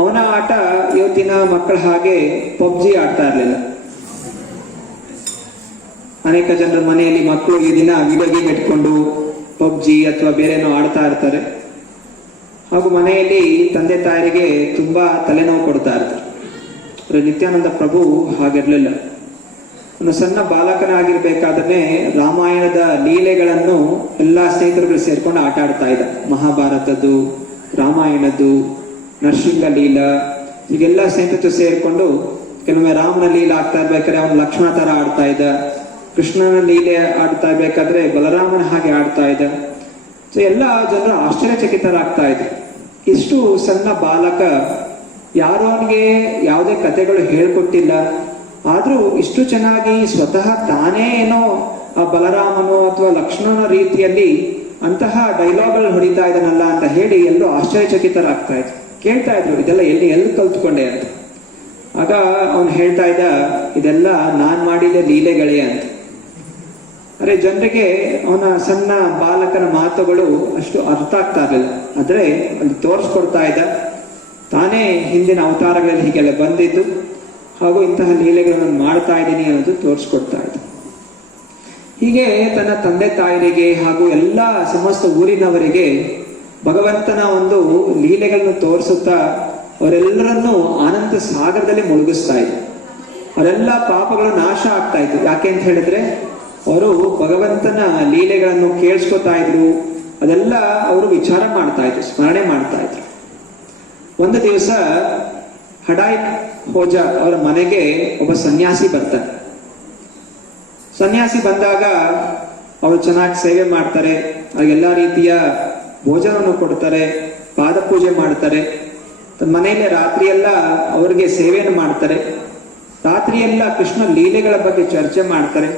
ಅವನ ಆಟ ಇವತ್ತಿನ ಮಕ್ಕಳ ಹಾಗೆ ಪಬ್ಜಿ ಆಡ್ತಾ ಇರ್ಲಿಲ್ಲ. ಅನೇಕ ಜನರ ಮನೆಯಲ್ಲಿ ಮಕ್ಕಳು ಈ ದಿನ ವಿಡಿಯೋ ಗೇಮ್ ಇಟ್ಕೊಂಡು ಪಬ್ಜಿ ಅಥವಾ ಬೇರೆನೋ ಆಡ್ತಾ ಇರ್ತಾರೆ. ಹಾಗೂ ಮನೆಯಲ್ಲಿ ತಂದೆ ತಾಯರಿಗೆ ತುಂಬಾ ತಲೆನೋವು ಕೊಡ್ತಾ ಇರ್ತಾರೆ. ನಿತ್ಯಾನಂದ ಪ್ರಭು ಹಾಗಿರ್ಲಿಲ್ಲ. ಒಂದು ಸಣ್ಣ ಬಾಲಕನಾಗಿರ್ಬೇಕಾದ್ರೆ ರಾಮಾಯಣದ ಲೀಲೆಗಳನ್ನು ಎಲ್ಲಾ ಸ್ನೇಹಿತರುಗಳು ಸೇರ್ಕೊಂಡು ಆಟ ಆಡ್ತಾ ಇದ್ದ. ಮಹಾಭಾರತದ್ದು, ರಾಮಾಯಣದ್ದು, ನರಸಿಂಹ ಲೀಲಾ, ಹೀಗೆಲ್ಲ ಸ್ನೇಹಿತರು ಸೇರ್ಕೊಂಡು ಕೆಲವೊಮ್ಮೆ ರಾಮನ ಲೀಲೆ ಆಗ್ತಾ ಇರ್ಬೇಕಾದ್ರೆ ಅವನು ಲಕ್ಷ್ಮಣ ತರ ಆಡ್ತಾ ಇದ್ದ, ಕೃಷ್ಣನ ಲೀಲೆ ಆಡ್ತಾ ಇರ್ಬೇಕಾದ್ರೆ ಬಲರಾಮನ ಹಾಗೆ ಆಡ್ತಾ ಇದ್ದ. ಸೊ ಎಲ್ಲ ಜನರು ಆಶ್ಚರ್ಯಚಕಿತರಾಗ್ತಾ ಇದ್ರು. ಇಷ್ಟು ಸಣ್ಣ ಬಾಲಕ, ಯಾರು ಅವನಿಗೆ ಯಾವುದೇ ಕಥೆಗಳು ಹೇಳ್ಕೊಟ್ಟಿಲ್ಲ, ಆದ್ರೂ ಇಷ್ಟು ಚೆನ್ನಾಗಿ ಸ್ವತಃ ತಾನೇ ಏನೋ ಆ ಬಲರಾಮನೋ ಅಥವಾ ಲಕ್ಷ್ಮಣನ ರೀತಿಯಲ್ಲಿ ಅಂತಹ ಡೈಲಾಗ್ಗಳು ಹೊಡಿತಾ ಇದ್ದಾನಲ್ಲ ಅಂತ ಹೇಳಿ ಎಲ್ಲರೂ ಆಶ್ಚರ್ಯಚಕಿತರಾಗ್ತಾ ಇದ್ರು. ಕೇಳ್ತಾ ಇದ್ರು, ಇದೆಲ್ಲ ಎಲ್ಲಿ ಕಲ್ತ್ಕೊಂಡೆ ಅಂತ. ಆಗ ಅವನು ಹೇಳ್ತಾ ಇದ್ದ, ಇದೆಲ್ಲ ನಾನ್ ಮಾಡಿದ ಲೀಲೆಗಳೇ ಅಂತ. ಅರೆ ಜನರಿಗೆ ಅವನ ಸಣ್ಣ ಬಾಲಕನ ಮಾತುಗಳು ಅಷ್ಟು ಅರ್ಥ ಆಗ್ತಾ ಇರಲಿಲ್ಲ. ಆದ್ರೆ ಅಲ್ಲಿ ತೋರಿಸ್ಕೊಡ್ತಾ ಇದ್ದ, ತಾನೇ ಹಿಂದಿನ ಅವತಾರಗಳಲ್ಲಿ ಹೀಗೆಲ್ಲ ಬಂದಿದ್ದು ಹಾಗೂ ಇಂತಹ ಲೀಲೆಗಳನ್ನು ಮಾಡ್ತಾ ಇದ್ದೀನಿ ಅನ್ನೋದು ತೋರಿಸ್ಕೊಡ್ತಾ ಇದ್ದ. ಹೀಗೆ ತನ್ನ ತಂದೆ ತಾಯಿರಿಗೆ ಹಾಗೂ ಎಲ್ಲ ಸಮಸ್ತ ಊರಿನವರಿಗೆ ಭಗವಂತನ ಒಂದು ಲೀಲೆಗಳನ್ನು ತೋರಿಸುತ್ತಾ ಅವರೆಲ್ಲರನ್ನೂ ಆನಂದ ಸಾಗರದಲ್ಲಿ ಮುಳುಗಿಸ್ತಾ ಇದ್ರು. ಅವರೆಲ್ಲ ಪಾಪಗಳು ನಾಶ ಆಗ್ತಾ ಇದ್ರು. ಯಾಕೆ ಅಂತ ಹೇಳಿದ್ರೆ ಅವರು ಭಗವಂತನ ಲೀಲೆಗಳನ್ನು ಕೇಳಿಸ್ಕೊತಾ ಇದ್ರು, ಅದೆಲ್ಲ ಅವರು ವಿಚಾರ ಮಾಡ್ತಾ ಇದ್ರು, ಸ್ಮರಣೆ ಮಾಡ್ತಾ ಇದ್ರು. ಒಂದು ದಿವಸ ಹಡಾಯ್ ಹೋಜ ಅವರ ಮನೆಗೆ ಒಬ್ಬ ಸನ್ಯಾಸಿ ಬರ್ತಾರೆ. ಸನ್ಯಾಸಿ ಬಂದಾಗ ಅವರು ಚೆನ್ನಾಗಿ ಸೇವೆ ಮಾಡ್ತಾರೆ, ಅವ್ರಿಗೆಲ್ಲ ರೀತಿಯ ಭೋಜನವನ್ನು ಕೊಡ್ತಾರೆ, ಪಾದ ಪೂಜೆ ಮಾಡ್ತಾರೆ. ಮನೆಯಲ್ಲೇ ರಾತ್ರಿಯೆಲ್ಲ ಅವರಿಗೆ ಸೇವೆಯನ್ನು ಮಾಡ್ತಾರೆ. ರಾತ್ರಿಯೆಲ್ಲ ಕೃಷ್ಣ ಲೀಲೆಗಳ ಬಗ್ಗೆ ಚರ್ಚೆ ಮಾಡ್ತಾರೆ.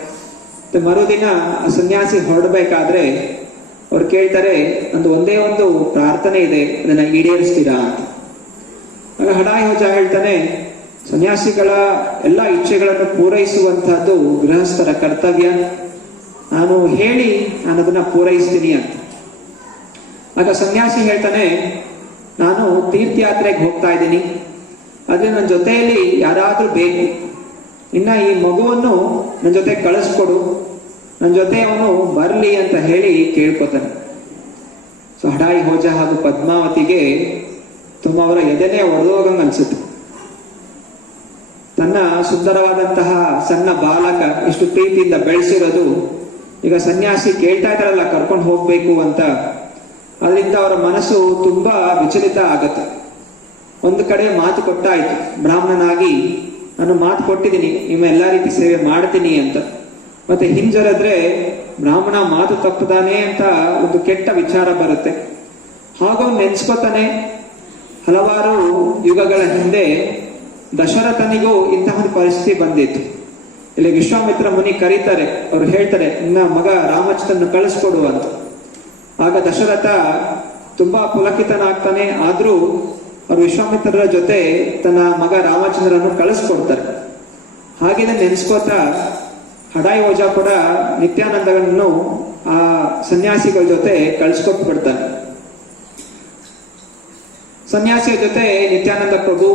ಮರುದಿನ ಆ ಸನ್ಯಾಸಿ ಹೊರಡಬೇಕಾದ್ರೆ ಅವ್ರು ಕೇಳ್ತಾರೆ, ನಂದು ಒಂದೇ ಒಂದು ಪ್ರಾರ್ಥನೆ ಇದೆ, ಅದನ್ನ ಈಡೇರಿಸ್ತೀರಾ ಅಂತ. ಆಗ ಹಡಾಯ್ ಹೋಜ ಹೇಳ್ತಾನೆ, ಸನ್ಯಾಸಿಗಳ ಎಲ್ಲ ಇಚ್ಛೆಗಳನ್ನು ಪೂರೈಸುವಂತಹದ್ದು ಗೃಹಸ್ಥರ ಕರ್ತವ್ಯ, ನಾನು ಹೇಳಿ ನಾನು ಅದನ್ನ ಪೂರೈಸ್ತೀನಿ ಅಂತ. ಆಗ ಸನ್ಯಾಸಿ ಹೇಳ್ತಾನೆ, ನಾನು ತೀರ್ಥಯಾತ್ರೆಗೆ ಹೋಗ್ತಾ ಇದ್ದೀನಿ, ಆದ್ರೆ ನನ್ನ ಜೊತೆಯಲ್ಲಿ ಯಾರಾದ್ರೂ ಬೇಕು, ಇನ್ನ ಈ ಮಗುವನ್ನು ನನ್ನ ಜೊತೆ ಕಳಿಸ್ಕೊಡು, ನನ್ನ ಜೊತೆ ಅವನು ಬರ್ಲಿ ಅಂತ ಹೇಳಿ ಕೇಳ್ಕೊತಾನೆ. ಸೊ ಹಡಾಯಿ ಹೋಜ ಹಾಗೂ ಪದ್ಮಾವತಿಗೆ ತುಂಬ ಅವರ ಎದೆನೇ ಒಡೆದೋಗಂಗ್ ಅನ್ಸುತ್ತೆ. ತನ್ನ ಸುಂದರವಾದಂತಹ ಸಣ್ಣ ಬಾಲಕ ಇಷ್ಟು ಪ್ರೀತಿಯಿಂದ ಬೆಳೆಸಿರೋದು ಈಗ ಸನ್ಯಾಸಿ ಕೇಳ್ತಾ ಇದ್ದಾರಲ್ಲ ಕರ್ಕೊಂಡು ಹೋಗ್ಬೇಕು ಅಂತ, ಅದರಿಂದ ಅವರ ಮನಸ್ಸು ತುಂಬಾ ವಿಚಲಿತ ಆಗತ್ತೆ. ಒಂದು ಕಡೆ ಮಾತು ಕೊಟ್ಟಾಯ್ತು, ಬ್ರಾಹ್ಮಣನಾಗಿ ನಾನು ಮಾತು ಕೊಟ್ಟಿದ್ದೀನಿ, ನಿಮ್ಮ ಎಲ್ಲಾ ರೀತಿ ಸೇವೆ ಮಾಡ್ತೀನಿ ಅಂತ. ಮತ್ತೆ ಹಿಂಜರಿದ್ರೆ ಬ್ರಾಹ್ಮಣ ಮಾತು ತಪ್ಪದಾನೆ ಅಂತ ಒಂದು ಕೆಟ್ಟ ವಿಚಾರ ಬರುತ್ತೆ. ಹಾಗೂ ನೆನ್ಸ್ಕೊತಾನೆ, ಹಲವಾರು ಯುಗಗಳ ಹಿಂದೆ ದಶರಥನಿಗೂ ಇಂತಹ ಒಂದು ಪರಿಸ್ಥಿತಿ ಬಂದಿತ್ತು. ಇಲ್ಲಿ ವಿಶ್ವಾಮಿತ್ರ ಮುನಿ ಕರೀತಾರೆ, ಅವ್ರು ಹೇಳ್ತಾರೆ, ನಿನ್ನ ಮಗ ರಾಮಚಂದ್ರನ ಕಳಿಸ್ಕೊಡು ಅಂತ. ಆಗ ದಶರಥ ತುಂಬಾ ಪುಲಕಿತನಾಗ್ತಾನೆ. ಆದ್ರೂ ಅವ್ರು ವಿಶ್ವಾಮಿತ್ರರ ಜೊತೆ ತನ್ನ ಮಗ ರಾಮಚಂದ್ರನನ್ನು ಕಳಿಸ್ಕೊಡ್ತಾರೆ. ಹಾಗೇನೆ ನೆನೆಸ್ಕೋತಾ ಹಡಾಯಿ ಹೋಜ ಕೂಡ ನಿತ್ಯಾನಂದಗಳನ್ನು ಆ ಸನ್ಯಾಸಿಗಳ ಜೊತೆ ಕಳಿಸ್ಕೊಟ್ಟು ಬಿಡ್ತಾನೆ. ಸನ್ಯಾಸಿಯ ಜೊತೆ ನಿತ್ಯಾನಂದ ಪ್ರಭು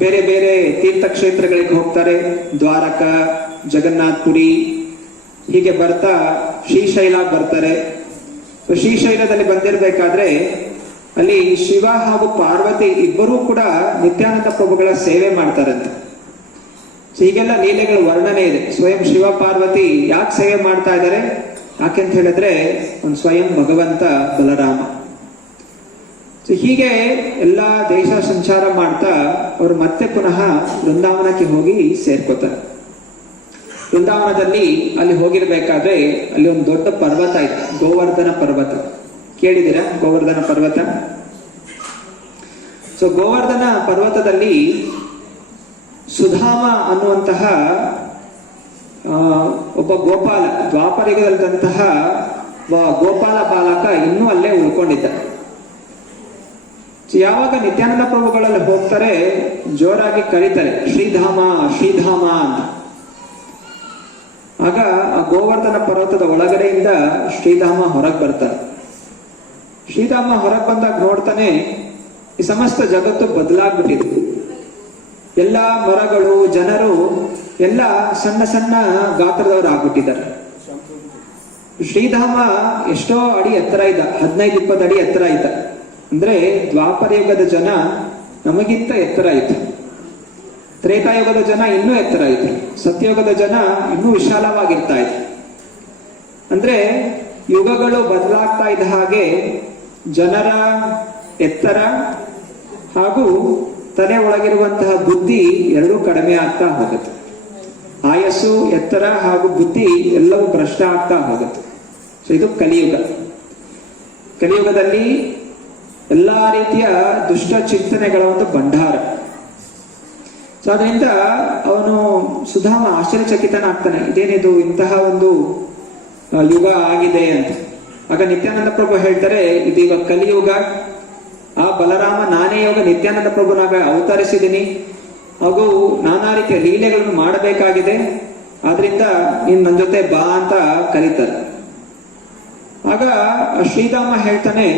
ಬೇರೆ ಬೇರೆ ತೀರ್ಥಕ್ಷೇತ್ರಗಳಿಗೆ ಹೋಗ್ತಾರೆ. ದ್ವಾರಕ, ಜಗನ್ನಾಥ್ ಪುರಿ, ಹೀಗೆ ಬರ್ತಾ ಶ್ರೀಶೈಲ ಬರ್ತಾರೆ. ಶ್ರೀಶೈಲದಲ್ಲಿ ಬಂದಿರಬೇಕಾದ್ರೆ ಅಲ್ಲಿ ಶಿವ ಹಾಗೂ ಪಾರ್ವತಿ ಇಬ್ಬರೂ ಕೂಡ ನಿತ್ಯಾನಂದ ಪ್ರಭುಗಳ ಸೇವೆ ಮಾಡ್ತಾರಂತೆ. ಹೀಗೆಲ್ಲ ಲೀಲೆಗಳ ವರ್ಣನೆ ಇದೆ. ಸ್ವಯಂ ಶಿವ ಪಾರ್ವತಿ ಯಾಕೆ ಸೇವೆ ಮಾಡ್ತಾ ಇದ್ದಾರೆ, ಯಾಕೆಂತ ಹೇಳಿದ್ರೆ ಒಂದು ಸ್ವಯಂ ಭಗವಂತ ಬಲರಾಮ. ಹೀಗೆ ಎಲ್ಲಾ ದೇಶ ಸಂಚಾರ ಮಾಡ್ತಾ ಅವರು ಮತ್ತೆ ಪುನಃ ವೃಂದಾವನಕ್ಕೆ ಹೋಗಿ ಸೇರ್ಕೋತಾರೆ. ವೃಂದಾವನದಲ್ಲಿ ಅಲ್ಲಿ ಹೋಗಿರ್ಬೇಕಾದ್ರೆ ಅಲ್ಲಿ ಒಂದು ದೊಡ್ಡ ಪರ್ವತ ಇತ್ತು, ಗೋವರ್ಧನ ಪರ್ವತ. ಕೇಳಿದಿರಾ ಗೋವರ್ಧನ ಪರ್ವತ? ಸೊ ಗೋವರ್ಧನ ಪರ್ವತದಲ್ಲಿ ಸುಧಾಮ ಅನ್ನುವಂತಹ ಒಬ್ಬ ಗೋಪಾಲ, ದ್ವಾಪರಯುಗದಲ್ಲಿದ್ದಂತಹ ಗೋಪಾಲ ಬಾಲಕ ಇನ್ನೂ ಅಲ್ಲೇ ಉಳ್ಕೊಂಡಿದ್ದ. ಯಾವಾಗ ನಿತ್ಯಾನಂದ ಪ್ರಭುಗಳಲ್ಲಿ ಹೋಗ್ತಾರೆ, ಜೋರಾಗಿ ಕರೀತಾರೆ, ಶ್ರೀಧಾಮ ಶ್ರೀಧಾಮ ಅಂತ. ಆಗ ಆ ಗೋವರ್ಧನ ಪರ್ವತದ ಒಳಗಡೆಯಿಂದ ಶ್ರೀಧಾಮ ಹೊರಗೆ ಬರ್ತಾರೆ. ಶ್ರೀಧಾಮ ಹೊರಗೆ ಬಂದಾಗ ನೋಡ್ತಾನೆ, ಈ ಸಮಸ್ತ ಜಗತ್ತು ಬದಲಾಗ್ಬಿಟ್ಟಿದೆ. ಎಲ್ಲ ಮರಗಳು, ಜನರು ಎಲ್ಲ ಸಣ್ಣ ಸಣ್ಣ ಗಾತ್ರದವರು ಆಗ್ಬಿಟ್ಟಿದ್ದಾರೆ. ಶ್ರೀಧಾಮ ಎಷ್ಟೋ ಅಡಿ ಎತ್ತರ ಇದ್ದ, 15-20 ಅಡಿ ಎತ್ತರ ಇದ್ದ. ಅಂದ್ರೆ ದ್ವಾಪರ ಯುಗದ ಜನ ನಮಗಿಂತ ಎತ್ತರ ಇತ್ತು. ತ್ರೇತಾಯುಗದ ಜನ ಇನ್ನೂ ಎತ್ತರ ಇತ್ತು. ಸತ್ಯಯುಗದ ಜನ ಇನ್ನೂ ವಿಶಾಲವಾಗಿರ್ತಾ ಇತ್ತು. ಅಂದ್ರೆ ಯುಗಗಳು ಬದಲಾಗ್ತಾ ಇದ್ದ ಹಾಗೆ ಜನರ ಎತ್ತರ ಹಾಗೂ ತಲೆ ಒಳಗಿರುವಂತಹ ಬುದ್ಧಿ ಎರಡೂ ಕಡಿಮೆ ಆಗ್ತಾ ಹೋಗುತ್ತೆ. ಆಯಸ್ಸು, ಎತ್ತರ ಹಾಗೂ ಬುದ್ಧಿ ಎಲ್ಲವೂ ಭ್ರಷ್ಟ ಆಗ್ತಾ ಹೋಗುತ್ತೆ. ಸೊ ಇದು ಕಲಿಯುಗ. ಕಲಿಯುಗದಲ್ಲಿ ಎಲ್ಲಾ ರೀತಿಯ ದುಷ್ಟ ಚಿಂತನೆಗಳ ಒಂದು ಭಂಡಾರ. ಸೊ ಅದರಿಂದ ಅವನು ಸುಧಾಮ ಆಶ್ಚರ್ಯಚಕಿತನಾಗ್ತಾನೆ, ಇದೇನಿದು ಇಂತಹ ಒಂದು ಯುಗ ಆಗಿದೆ ಅಂತ. ಆಗ ನಿತ್ಯಾನಂದ ಪ್ರಭು ಹೇಳ್ತಾರೆ, ಇದೀಗ ಕಲಿಯುಗ. ಆ ಬಲರಾಮ ನಾನೇ ಇವಾಗ ನಿತ್ಯಾನಂದ ಪ್ರಭುನಾಗ ಅವತರಿಸಿದ್ದೀನಿ, ಹಾಗೂ ನಾನಾ ರೀತಿಯ ಲೀಲೆಗಳನ್ನು ಮಾಡಬೇಕಾಗಿದೆ, ಆದ್ರಿಂದ ನೀನ್ ನನ್ನ ಜೊತೆ ಬಾ ಅಂತ ಕರೀತಾರೆ. ಆಗ ಶ್ರೀಧಾಮ ಹೇಳ್ತಾನೆ,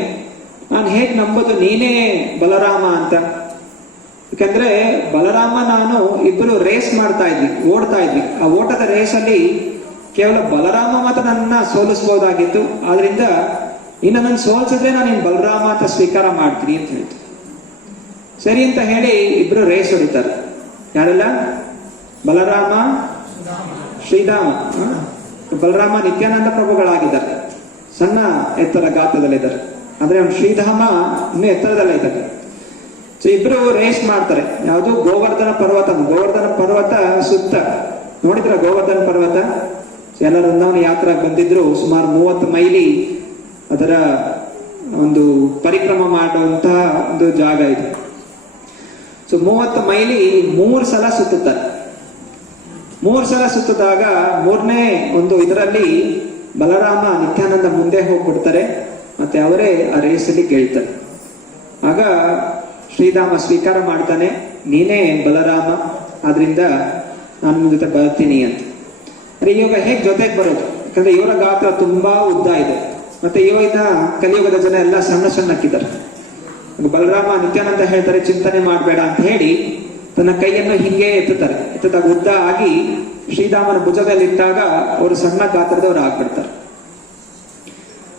ನಾನು ಹೇಗ್ ನಂಬೋದು ನೀನೇ ಬಲರಾಮ ಅಂತ? ಯಾಕಂದ್ರೆ ಬಲರಾಮ ನಾನು ಇಬ್ಬರು ರೇಸ್ ಮಾಡ್ತಾ ಇದ್ವಿ, ಓಡ್ತಾ ಇದ್ವಿ. ಆ ಓಟದ ರೇಸಲ್ಲಿ ಕೇವಲ ಬಲರಾಮ ಮಾತ್ರ ನನ್ನ ಸೋಲಿಸಬಹುದಾಗಿತ್ತು. ಆದ್ರಿಂದ ಇನ್ನು ನನ್ನ ಸೋಲ್ಸಿದ್ರೆ ನಾನು ಇನ್ ಬಲರಾಮ ಅಂತ ಸ್ವೀಕಾರ ಮಾಡ್ತೀನಿ ಅಂತ ಹೇಳ್ತು. ಸರಿ ಅಂತ ಹೇಳಿ ಇಬ್ರು ರೇಸ್ ಹೊಡಿತಾರೆ. ಯಾರೆಲ್ಲ? ಬಲರಾಮ, ಶ್ರೀಧಾಮ. ಬಲರಾಮ ನಿತ್ಯಾನಂದ ಪ್ರಭುಗಳಾಗಿದ್ದಾರೆ. ಸಣ್ಣ ಎತ್ತರ ಗಾತ್ರದಲ್ಲಿದ್ದಾರೆ, ಅಂದ್ರೆ ಅವ್ನು ಶ್ರೀಧಾಮ ಇನ್ನೂ ಎತ್ತರದಲ್ಲೇ ಇದ್ದಾರೆ. ಸೊ ಇಬ್ರು ರೇಸ್ ಮಾಡ್ತಾರೆ. ಯಾವುದು? ಗೋವರ್ಧನ ಪರ್ವತ ಸುತ್ತ ನೋಡಿದ್ರ ಗೋವರ್ಧನ ಪರ್ವತ? ಎಲ್ಲ ವೃಂದಾವನ ಯಾತ್ರೆ ಬಂದಿದ್ರು, ಸುಮಾರು 30 ಮೈಲಿ ಅದರ ಒಂದು ಪರಿಕ್ರಮ ಮಾಡುವಂತಹ ಒಂದು ಜಾಗ ಇದೆ. ಸೊ 30 ಮೈಲಿ 3 ಸಲ ಸುತ್ತುತ್ತಾರೆ. 3 ಸಲ ಸುತ್ತಿದಾಗ 3ನೇ ಒಂದು ಇದರಲ್ಲಿ ಬಲರಾಮ ನಿತ್ಯಾನಂದ ಮುಂದೆ ಹೋಗ್ಬಿಡ್ತಾರೆ, ಮತ್ತೆ ಅವರೇ ಆ ರೇಸಲ್ಲಿ ಗೆಲ್ತಾರೆ. ಆಗ ಶ್ರೀಧಾಮ ಸ್ವೀಕಾರ ಮಾಡ್ತಾನೆ, ನೀನೇ ಬಲರಾಮ, ಆದ್ರಿಂದ ನಾನು ನಿಮ್ಮ ಜೊತೆ ಬರ್ತೀನಿ ಅಂತ. ಇವಾಗ ಹೇಗೆ ಜೊತೆಗೆ ಬರೋದು? ಯಾಕಂದ್ರೆ ಇವರ ಗಾತ್ರ ತುಂಬಾ ಉದ್ದ ಇದೆ, ಮತ್ತೆ ಇವಾಗ ಕಲಿಯುಗದ ಜನ ಎಲ್ಲ ಸಣ್ಣ ಸಣ್ಣಕ್ಕಿದ್ದಾರೆ. ಬಲರಾಮ ನಿತ್ಯಾನಂದ ಹೇಳ್ತಾರೆ ಚಿಂತನೆ ಮಾಡಬೇಡ ಅಂತ ಹೇಳಿ ತನ್ನ ಕೈಯನ್ನು ಹಿಂಗೆ ಎತ್ತುತ್ತಾರೆ. ಉದ್ದ ಆಗಿ ಶ್ರೀಧಾಮನ ಭುಜದಲ್ಲಿಟ್ಟಾಗ ಅವರು ಸಣ್ಣ ಗಾತ್ರದವರು ಆಗ್ಬಿಡ್ತಾರೆ.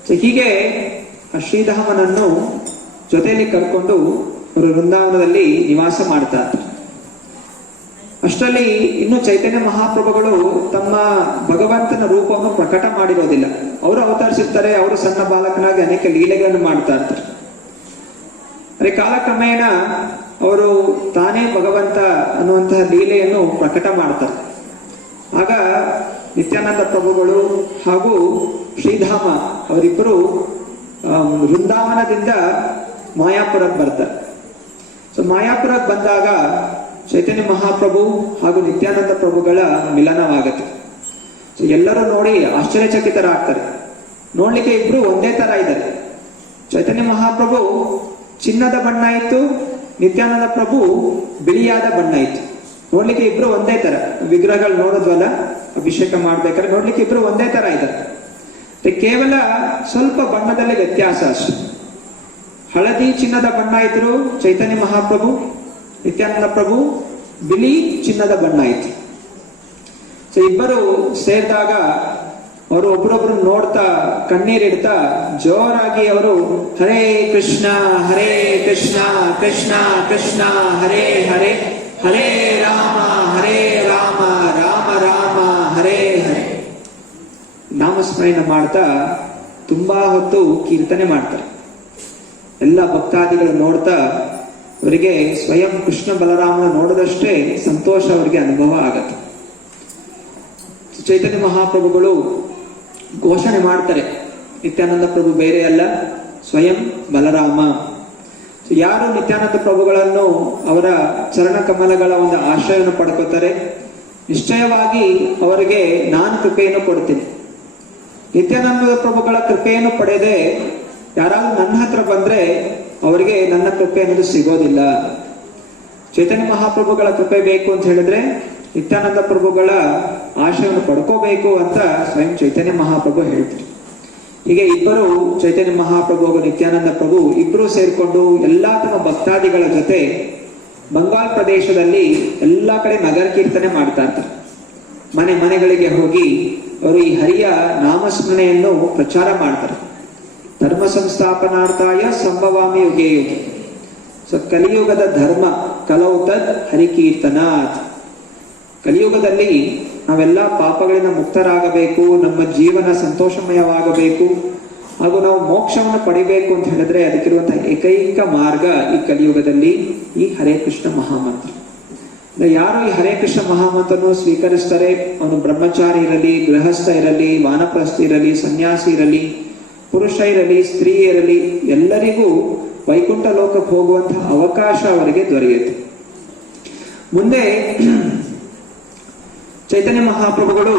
ಸೊ ಹೀಗೆ ಆ ಶ್ರೀಧಾಮನನ್ನು ಜೊತೆಯಲ್ಲಿ ಕರ್ಕೊಂಡು ಅವರು ವೃಂದಾವನದಲ್ಲಿ ನಿವಾಸ ಮಾಡ್ತಾ ಇರ್ತಾರೆ. ಅಷ್ಟರಲ್ಲಿ ಇನ್ನು ಚೈತನ್ಯ ಮಹಾಪ್ರಭುಗಳು ತಮ್ಮ ಭಗವಂತನ ರೂಪವನ್ನು ಪ್ರಕಟ ಮಾಡಿರೋದಿಲ್ಲ. ಅವರು ಅವತರಿಸಿರ್ತಾರೆ, ಅವರು ಸಣ್ಣ ಬಾಲಕನಾಗಿ ಅನೇಕ ಲೀಲೆಗಳನ್ನು ಮಾಡ್ತಾ ಇರ್ತಾರೆ. ಅದೇ ಕಾಲಕ್ರಮೇಣ ಅವರು ತಾನೇ ಭಗವಂತ ಅನ್ನುವಂತಹ ಲೀಲೆಯನ್ನು ಪ್ರಕಟ ಮಾಡ್ತಾರೆ. ಆಗ ನಿತ್ಯಾನಂದ ಪ್ರಭುಗಳು ಹಾಗೂ ಶ್ರೀಧಾಮ ಅವರಿಬ್ಬರು ವೃಂದಾವನದಿಂದ ಮಾಯಾಪುರಕ್ಕೆ ಬರ್ತಾರೆ. ಸೊ ಮಾಯಾಪುರಕ್ಕೆ ಬಂದಾಗ ಚೈತನ್ಯ ಮಹಾಪ್ರಭು ಹಾಗೂ ನಿತ್ಯಾನಂದ ಪ್ರಭುಗಳ ಮಿಲನವಾಗುತ್ತೆ. ಸೊ ಎಲ್ಲರೂ ನೋಡಿ ಆಶ್ಚರ್ಯಚಕಿತರಾಗ್ತಾರೆ. ನೋಡ್ಲಿಕ್ಕೆ ಇಬ್ರು ಒಂದೇ ತರ ಇದ್ದಾರೆ. ಚೈತನ್ಯ ಮಹಾಪ್ರಭು ಚಿನ್ನದ ಬಣ್ಣ ಇತ್ತು, ನಿತ್ಯಾನಂದ ಪ್ರಭು ಬಿಳಿಯಾದ ಬಣ್ಣ ಇತ್ತು. ನೋಡ್ಲಿಕ್ಕೆ ಇಬ್ರು ಒಂದೇ ತರ. ವಿಗ್ರಹಗಳು ನೋಡಿದ್ವಲ್ಲ ಅಭಿಷೇಕ ಮಾಡ್ಬೇಕಾದ್ರೆ, ನೋಡ್ಲಿಕ್ಕೆ ಇಬ್ರು ಒಂದೇ ತರ ಇದ್ದಾರೆ. ಕೇವಲ ಸ್ವಲ್ಪ ಬಣ್ಣದಲ್ಲಿ ವ್ಯತ್ಯಾಸ ಅಷ್ಟೆ. ಹಳದಿ ಚಿನ್ನದ ಬಣ್ಣ ಇದ್ರು ಚೈತನ್ಯ ಮಹಾಪ್ರಭು, ನಿತ್ಯಾನಂದ ಪ್ರಭು ಬಿಳಿ ಚಿನ್ನದ ಬಣ್ಣ ಇತ್ತು. ಸೊ ಇಬ್ಬರು ಸೇರಿದಾಗ ಅವರು ಒಬ್ರೊಬ್ರು ನೋಡ್ತಾ ಕಣ್ಣೀರಿಡ್ತಾ ಜೋರಾಗಿ ಅವರು ಹರೇ ಕೃಷ್ಣ ಕೃಷ್ಣ ಕೃಷ್ಣ ಹರೇ ಹರೇ ಹರೇ ರಾಮ ರಾಮ ರಾಮ ಹರೇ ಹರೇ ನಾಮಸ್ಮರಣೆ ಮಾಡ್ತಾ ತುಂಬಾ ಹೊತ್ತು ಕೀರ್ತನೆ ಮಾಡ್ತಾರೆ. ಎಲ್ಲ ಭಕ್ತಾದಿಗಳು ನೋಡ್ತಾ ಅವರಿಗೆ ಸ್ವಯಂ ಕೃಷ್ಣ ಬಲರಾಮನ ನೋಡಿದಷ್ಟೇ ಸಂತೋಷ ಅವರಿಗೆ ಅನುಭವ ಆಗತ್ತೆ. ಚೈತನ್ಯ ಮಹಾಪ್ರಭುಗಳು ಘೋಷಣೆ ಮಾಡ್ತಾರೆ, ನಿತ್ಯಾನಂದ ಪ್ರಭು ಬೇರೆ ಅಲ್ಲ, ಸ್ವಯಂ ಬಲರಾಮ. ಯಾರು ನಿತ್ಯಾನಂದ ಪ್ರಭುಗಳನ್ನು ಅವರ ಚರಣ ಕಮಲಗಳ ಒಂದು ಆಶ್ರಯವನ್ನು ಪಡ್ಕೋತಾರೆ, ನಿಶ್ಚಯವಾಗಿ ಅವರಿಗೆ ನಾನು ಕೃಪೆಯನ್ನು ಕೊಡ್ತೀನಿ. ನಿತ್ಯಾನಂದ ಪ್ರಭುಗಳ ಕೃಪೆಯನ್ನು ಪಡೆದೇ ಯಾರಾದ್ರೂ ನನ್ನ ಹತ್ರ ಬಂದ್ರೆ ಅವರಿಗೆ ನನ್ನ ಕೃಪೆ ಅನ್ನೋದು ಸಿಗೋದಿಲ್ಲ. ಚೈತನ್ಯ ಮಹಾಪ್ರಭುಗಳ ಕೃಪೆ ಬೇಕು ಅಂತ ಹೇಳಿದ್ರೆ ನಿತ್ಯಾನಂದ ಪ್ರಭುಗಳ ಆಶಯವನ್ನು ಪಡ್ಕೋಬೇಕು ಅಂತ ಸ್ವಯಂ ಚೈತನ್ಯ ಮಹಾಪ್ರಭು ಹೇಳ್ತಾರೆ. ಹೀಗೆ ಇಬ್ಬರು ಚೈತನ್ಯ ಮಹಾಪ್ರಭು ಹಾಗೂ ನಿತ್ಯಾನಂದ ಪ್ರಭು ಇಬ್ಬರು ಸೇರ್ಕೊಂಡು ಎಲ್ಲಾ ತಮ್ಮ ಭಕ್ತಾದಿಗಳ ಜೊತೆ ಬಂಗಾಲ್ ಪ್ರದೇಶದಲ್ಲಿ ಎಲ್ಲಾ ಕಡೆ ನಗರ ಕೀರ್ತನೆ ಮಾಡ್ತಾ ಇರ್ತಾರೆ. ಮನೆಗಳಿಗೆ ಹೋಗಿ ಅವರು ಈ ಹರಿಯ ನಾಮಸ್ಮರಣೆಯನ್ನು ಪ್ರಚಾರ ಮಾಡ್ತಾರೆ. ಧರ್ಮ ಸಂಸ್ಥಾಪನಾರ್ಥಾಯ ಸಂಭವಾಮಿ ಯುಗೆ ಯುಗೆ. ಸೊ ಕಲಿಯುಗದ ಧರ್ಮ ಕಲೌತದ್ ಹರಿಕೀರ್ತನಾಥ್. ಕಲಿಯುಗದಲ್ಲಿ ನಾವೆಲ್ಲ ಪಾಪಗಳಿಂದ ಮುಕ್ತರಾಗಬೇಕು, ನಮ್ಮ ಜೀವನ ಸಂತೋಷಮಯವಾಗಬೇಕು ಹಾಗೂ ನಾವು ಮೋಕ್ಷವನ್ನು ಪಡಿಬೇಕು ಅಂತ ಹೇಳಿದ್ರೆ ಅದಕ್ಕಿರುವಂತಹ ಏಕೈಕ ಮಾರ್ಗ ಈ ಕಲಿಯುಗದಲ್ಲಿ ಈ ಹರೇ ಕೃಷ್ಣ ಮಹಾಮಂತ್ರ. ಯಾರು ಈ ಹರೇ ಕೃಷ್ಣ ಮಹಾಮಂತ್ರನ್ನು ಸ್ವೀಕರಿಸ್ತಾರೆ, ಅವನು ಬ್ರಹ್ಮಚಾರಿ ಇರಲಿ, ಗೃಹಸ್ಥ ಇರಲಿ, ವಾನಪ್ರಸ್ಥ ಇರಲಿ, ಸನ್ಯಾಸಿ ಇರಲಿ, ಪುರುಷ ಇರಲಿ, ಸ್ತ್ರೀ ಇರಲಿ, ಎಲ್ಲರಿಗೂ ವೈಕುಂಠ ಲೋಕಕ್ಕೆ ಹೋಗುವಂತಹ ಅವಕಾಶ ಅವರಿಗೆ ದೊರೆಯುತ್ತೆ. ಮುಂದೆ ಚೈತನ್ಯ ಮಹಾಪ್ರಭುಗಳು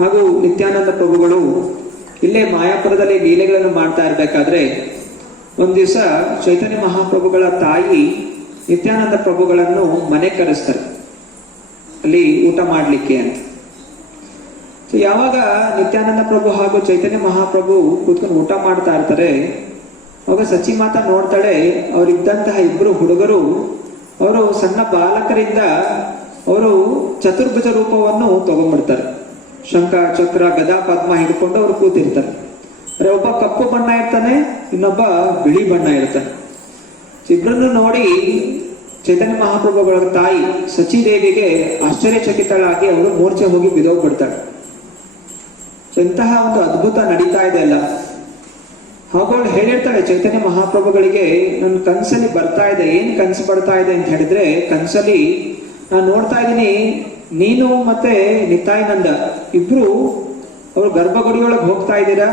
ಹಾಗೂ ನಿತ್ಯಾನಂದ ಪ್ರಭುಗಳು ಇಲ್ಲೇ ಮಾಯಾಪುರದಲ್ಲಿ ಲೀಲೆಗಳನ್ನು ಮಾಡ್ತಾ ಇರ್ಬೇಕಾದ್ರೆ ಒಂದ್ ದಿವಸ ಚೈತನ್ಯ ಮಹಾಪ್ರಭುಗಳ ತಾಯಿ ನಿತ್ಯಾನಂದ ಪ್ರಭುಗಳನ್ನು ಮನೆ ಕರೆಸ್ತಾರೆ ಅಲ್ಲಿ ಊಟ ಮಾಡ್ಲಿಕ್ಕೆ ಅಂತ. ಯಾವಾಗ ನಿತ್ಯಾನಂದ ಪ್ರಭು ಹಾಗೂ ಚೈತನ್ಯ ಮಹಾಪ್ರಭು ಕೂತ್ಕೊಂಡು ಊಟ ಮಾಡ್ತಾ ಇರ್ತಾರೆ, ಅವಾಗ ಸಚಿ ಮಾತಾ ನೋಡ್ತಾಳೆ, ಅವರಿದ್ದಂತಹ ಇಬ್ರು ಹುಡುಗರು ಅವರು ಸಣ್ಣ ಬಾಲಕರಿಂದ ಅವರು ಚತುರ್ಭುಜ ರೂಪವನ್ನು ತಗೊಂಡ್ಬಿಡ್ತಾರೆ. ಶಂಖ ಚಕ್ರ ಗದಾ ಪದ್ಮ ಹಿಡ್ಕೊಂಡು ಅವರು ಕೂತಿರ್ತಾರೆ. ಅಂದ್ರೆ ಒಬ್ಬ ಕಪ್ಪು ಬಣ್ಣ ಇರ್ತಾನೆ, ಇನ್ನೊಬ್ಬ ಬಿಳಿ ಬಣ್ಣ ಇರ್ತಾನೆ. ಇಬ್ಬರನ್ನು ನೋಡಿ ಚೈತನ್ಯ ಮಹಾಪ್ರಭುಗಳ ತಾಯಿ ಸಚಿದೇವಿಗೆ ಆಶ್ಚರ್ಯಚಕಿತಳಾಗಿ ಅವರು ಮೂರ್ಛೆ ಹೋಗಿ ಬಿದೋಗ್ಬಿಡ್ತಾಳೆ. ಇಂತಹ ಒಂದು ಅದ್ಭುತ ನಡೀತಾ ಇದೆ ಅಲ್ಲ. ಹಾಗೂ ಅವಳು ಹೇಳಿರ್ತಾಳೆ ಚೈತನ್ಯ ಮಹಾಪ್ರಭುಗಳಿಗೆ, ನನ್ನ ಕನ್ಸಲ್ಲಿ ಬರ್ತಾ ಇದೆ. ಏನ್ ಕನ್ಸು ಬರ್ತಾ ಇದೆ ಅಂತ ಹೇಳಿದ್ರೆ, ಕನ್ಸಲ್ಲಿ ನಾನು ನೋಡ್ತಾ ಇದ್ದೀನಿ ನೀನು ಮತ್ತೆ ನಿತಾಯಾನಂದ ಇಬ್ರು ಅವರು ಗರ್ಭಗುಡಿಯೊಳಗೆ ಹೋಗ್ತಾ ಇದ್ದೀರಾ,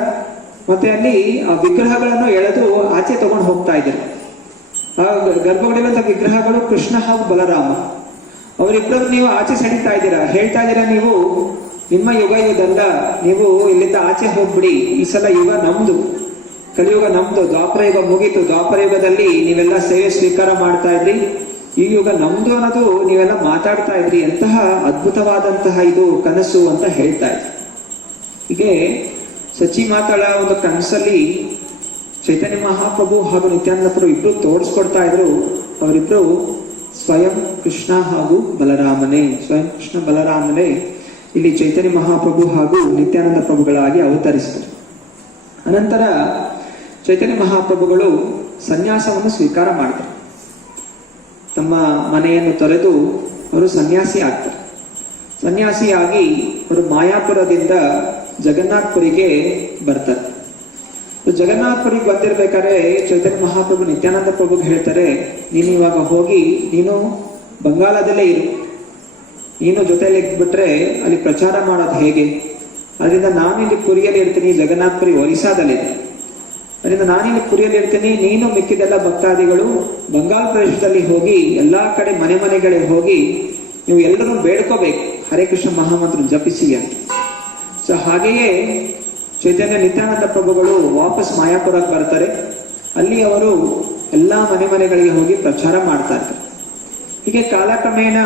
ಮತ್ತೆ ಅಲ್ಲಿ ಆ ವಿಗ್ರಹಗಳನ್ನು ಎಳೆದು ಆಚೆ ತಗೊಂಡು ಹೋಗ್ತಾ ಇದ್ದೀರಾ. ಆ ಗರ್ಭಗುಡಿಯಂತ ವಿಗ್ರಹಗಳು ಕೃಷ್ಣ ಹಾಗೂ ಬಲರಾಮ, ಅವರಿಬ್ಬರು ನೀವು ಆಚೆ ಸೆಳೀತಾ ಇದ್ದೀರಾ. ಹೇಳ್ತಾ ಇದ್ದೀರಾ ನೀವು ನಿಮ್ಮ ಯುಗ ಇದಲ್ಲ, ನೀವು ಇಲ್ಲಿಂದ ಆಚೆ ಹೋಗ್ಬಿಡಿ, ಈ ಸಲ ಯುಗ ನಮ್ದು, ಕಲಿಯುಗ ನಮ್ದು, ದ್ವಾಪರ ಯುಗ ಮುಗೀತು. ದ್ವಾಪರ ಯುಗದಲ್ಲಿ ನೀವೆಲ್ಲ ಸೇವೆ ಸ್ವೀಕಾರ ಮಾಡ್ತಾ ಇದ್ರಿ, ಈ ಯುಗ ನಮ್ದು ಅನ್ನೋದು ನೀವೆಲ್ಲ ಮಾತಾಡ್ತಾ ಇದ್ರಿ. ಎಂತಹ ಅದ್ಭುತವಾದಂತಹ ಇದು ಕನಸು ಅಂತ ಹೇಳ್ತಾ ಇದ್ರಿ. ಹೀಗೆ ಸಚಿ ಮಾತಾಳ ಒಂದು ಕನಸಲ್ಲಿ ಚೈತನ್ಯ ಮಹಾಪ್ರಭು ಹಾಗೂ ನಿತ್ಯಾನಂದ ಪ್ರಭು ಇಬ್ರು ತೋರಿಸ್ಕೊಡ್ತಾ ಇದ್ರು. ಅವರಿಬ್ರು ಸ್ವಯಂ ಕೃಷ್ಣ ಹಾಗೂ ಬಲರಾಮನೇ, ಸ್ವಯಂ ಕೃಷ್ಣ ಬಲರಾಮನೇ ಇಲ್ಲಿ ಚೈತನ್ಯ ಮಹಾಪ್ರಭು ಹಾಗೂ ನಿತ್ಯಾನಂದ ಪ್ರಭುಗಳಾಗಿ ಅವತರಿಸಿದರು. ಅನಂತರ ಚೈತನ್ಯ ಮಹಾಪ್ರಭುಗಳು ಸನ್ಯಾಸವನ್ನು ಸ್ವೀಕಾರ ಮಾಡ್ತಾರೆ. ತಮ್ಮ ಮನೆಯನ್ನು ತೊರೆದು ಅವರು ಸನ್ಯಾಸಿ ಆಗ್ತಾರೆ. ಸನ್ಯಾಸಿಯಾಗಿ ಅವರು ಮಾಯಾಪುರದಿಂದ ಜಗನ್ನಾಥ್ಪುರಿಗೆ ಬರ್ತಾರೆ. ಜಗನ್ನಾಥ್ಪುರಿಗೆ ಬಂದಿರ್ಬೇಕಾದ್ರೆ ಚೈತನ್ಯ ಮಹಾಪ್ರಭು ನಿತ್ಯಾನಂದ ಪ್ರಭುಗೆ ಹೇಳ್ತಾರೆ, ನೀನು ಇವಾಗ ಹೋಗಿ ನೀನು ಬಂಗಾಳದಲ್ಲೇ ಇರು, ನೀನು ಜೊತೆಯಲ್ಲಿ ಬಿಟ್ರೆ ಅಲ್ಲಿ ಪ್ರಚಾರ ಮಾಡೋದು ಹೇಗೆ? ಅದರಿಂದ ನಾನಿಲ್ಲಿ ಪುರಿಯಲ್ಲಿ ಇರ್ತೀನಿ, ಜಗನ್ನಾಥ್ಪುರಿ ಒರಿಸ್ಸಾದಲ್ಲಿದೆ. ಅದರಿಂದ ನಾನಿಲ್ಲಿ ಪುರಿಯಲ್ಲಿ ಇರ್ತೀನಿ, ನೀನು ಮಿಕ್ಕಿದೆಲ್ಲ ಭಕ್ತಾದಿಗಳು ಬಂಗಾಳ ಪ್ರದೇಶದಲ್ಲಿ ಹೋಗಿ ಎಲ್ಲಾ ಕಡೆ ಮನೆ ಮನೆಗಳಿಗೆ ಹೋಗಿ ನೀವು ಎಲ್ಲರೂ ಬೇಡ್ಕೋಬೇಕು, ಹರೇ ಕೃಷ್ಣ ಮಹಾಮಂತ್ರ ಜಪಿಸಿ ಅಂತ. ಸೊ ಹಾಗೆಯೇ ಚೈತನ್ಯ ನಿತ್ಯಾನಂದ ಪ್ರಭುಗಳು ವಾಪಸ್ ಮಾಯಾಪುರಕ್ಕೆ ಬರ್ತಾರೆ. ಅಲ್ಲಿ ಅವರು ಎಲ್ಲಾ ಮನೆ ಮನೆಗಳಿಗೆ ಹೋಗಿ ಪ್ರಚಾರ ಮಾಡ್ತಾ ಇರ್ತಾರೆ. ಹೀಗೆ ಕಾಲಕ್ರಮೇಣ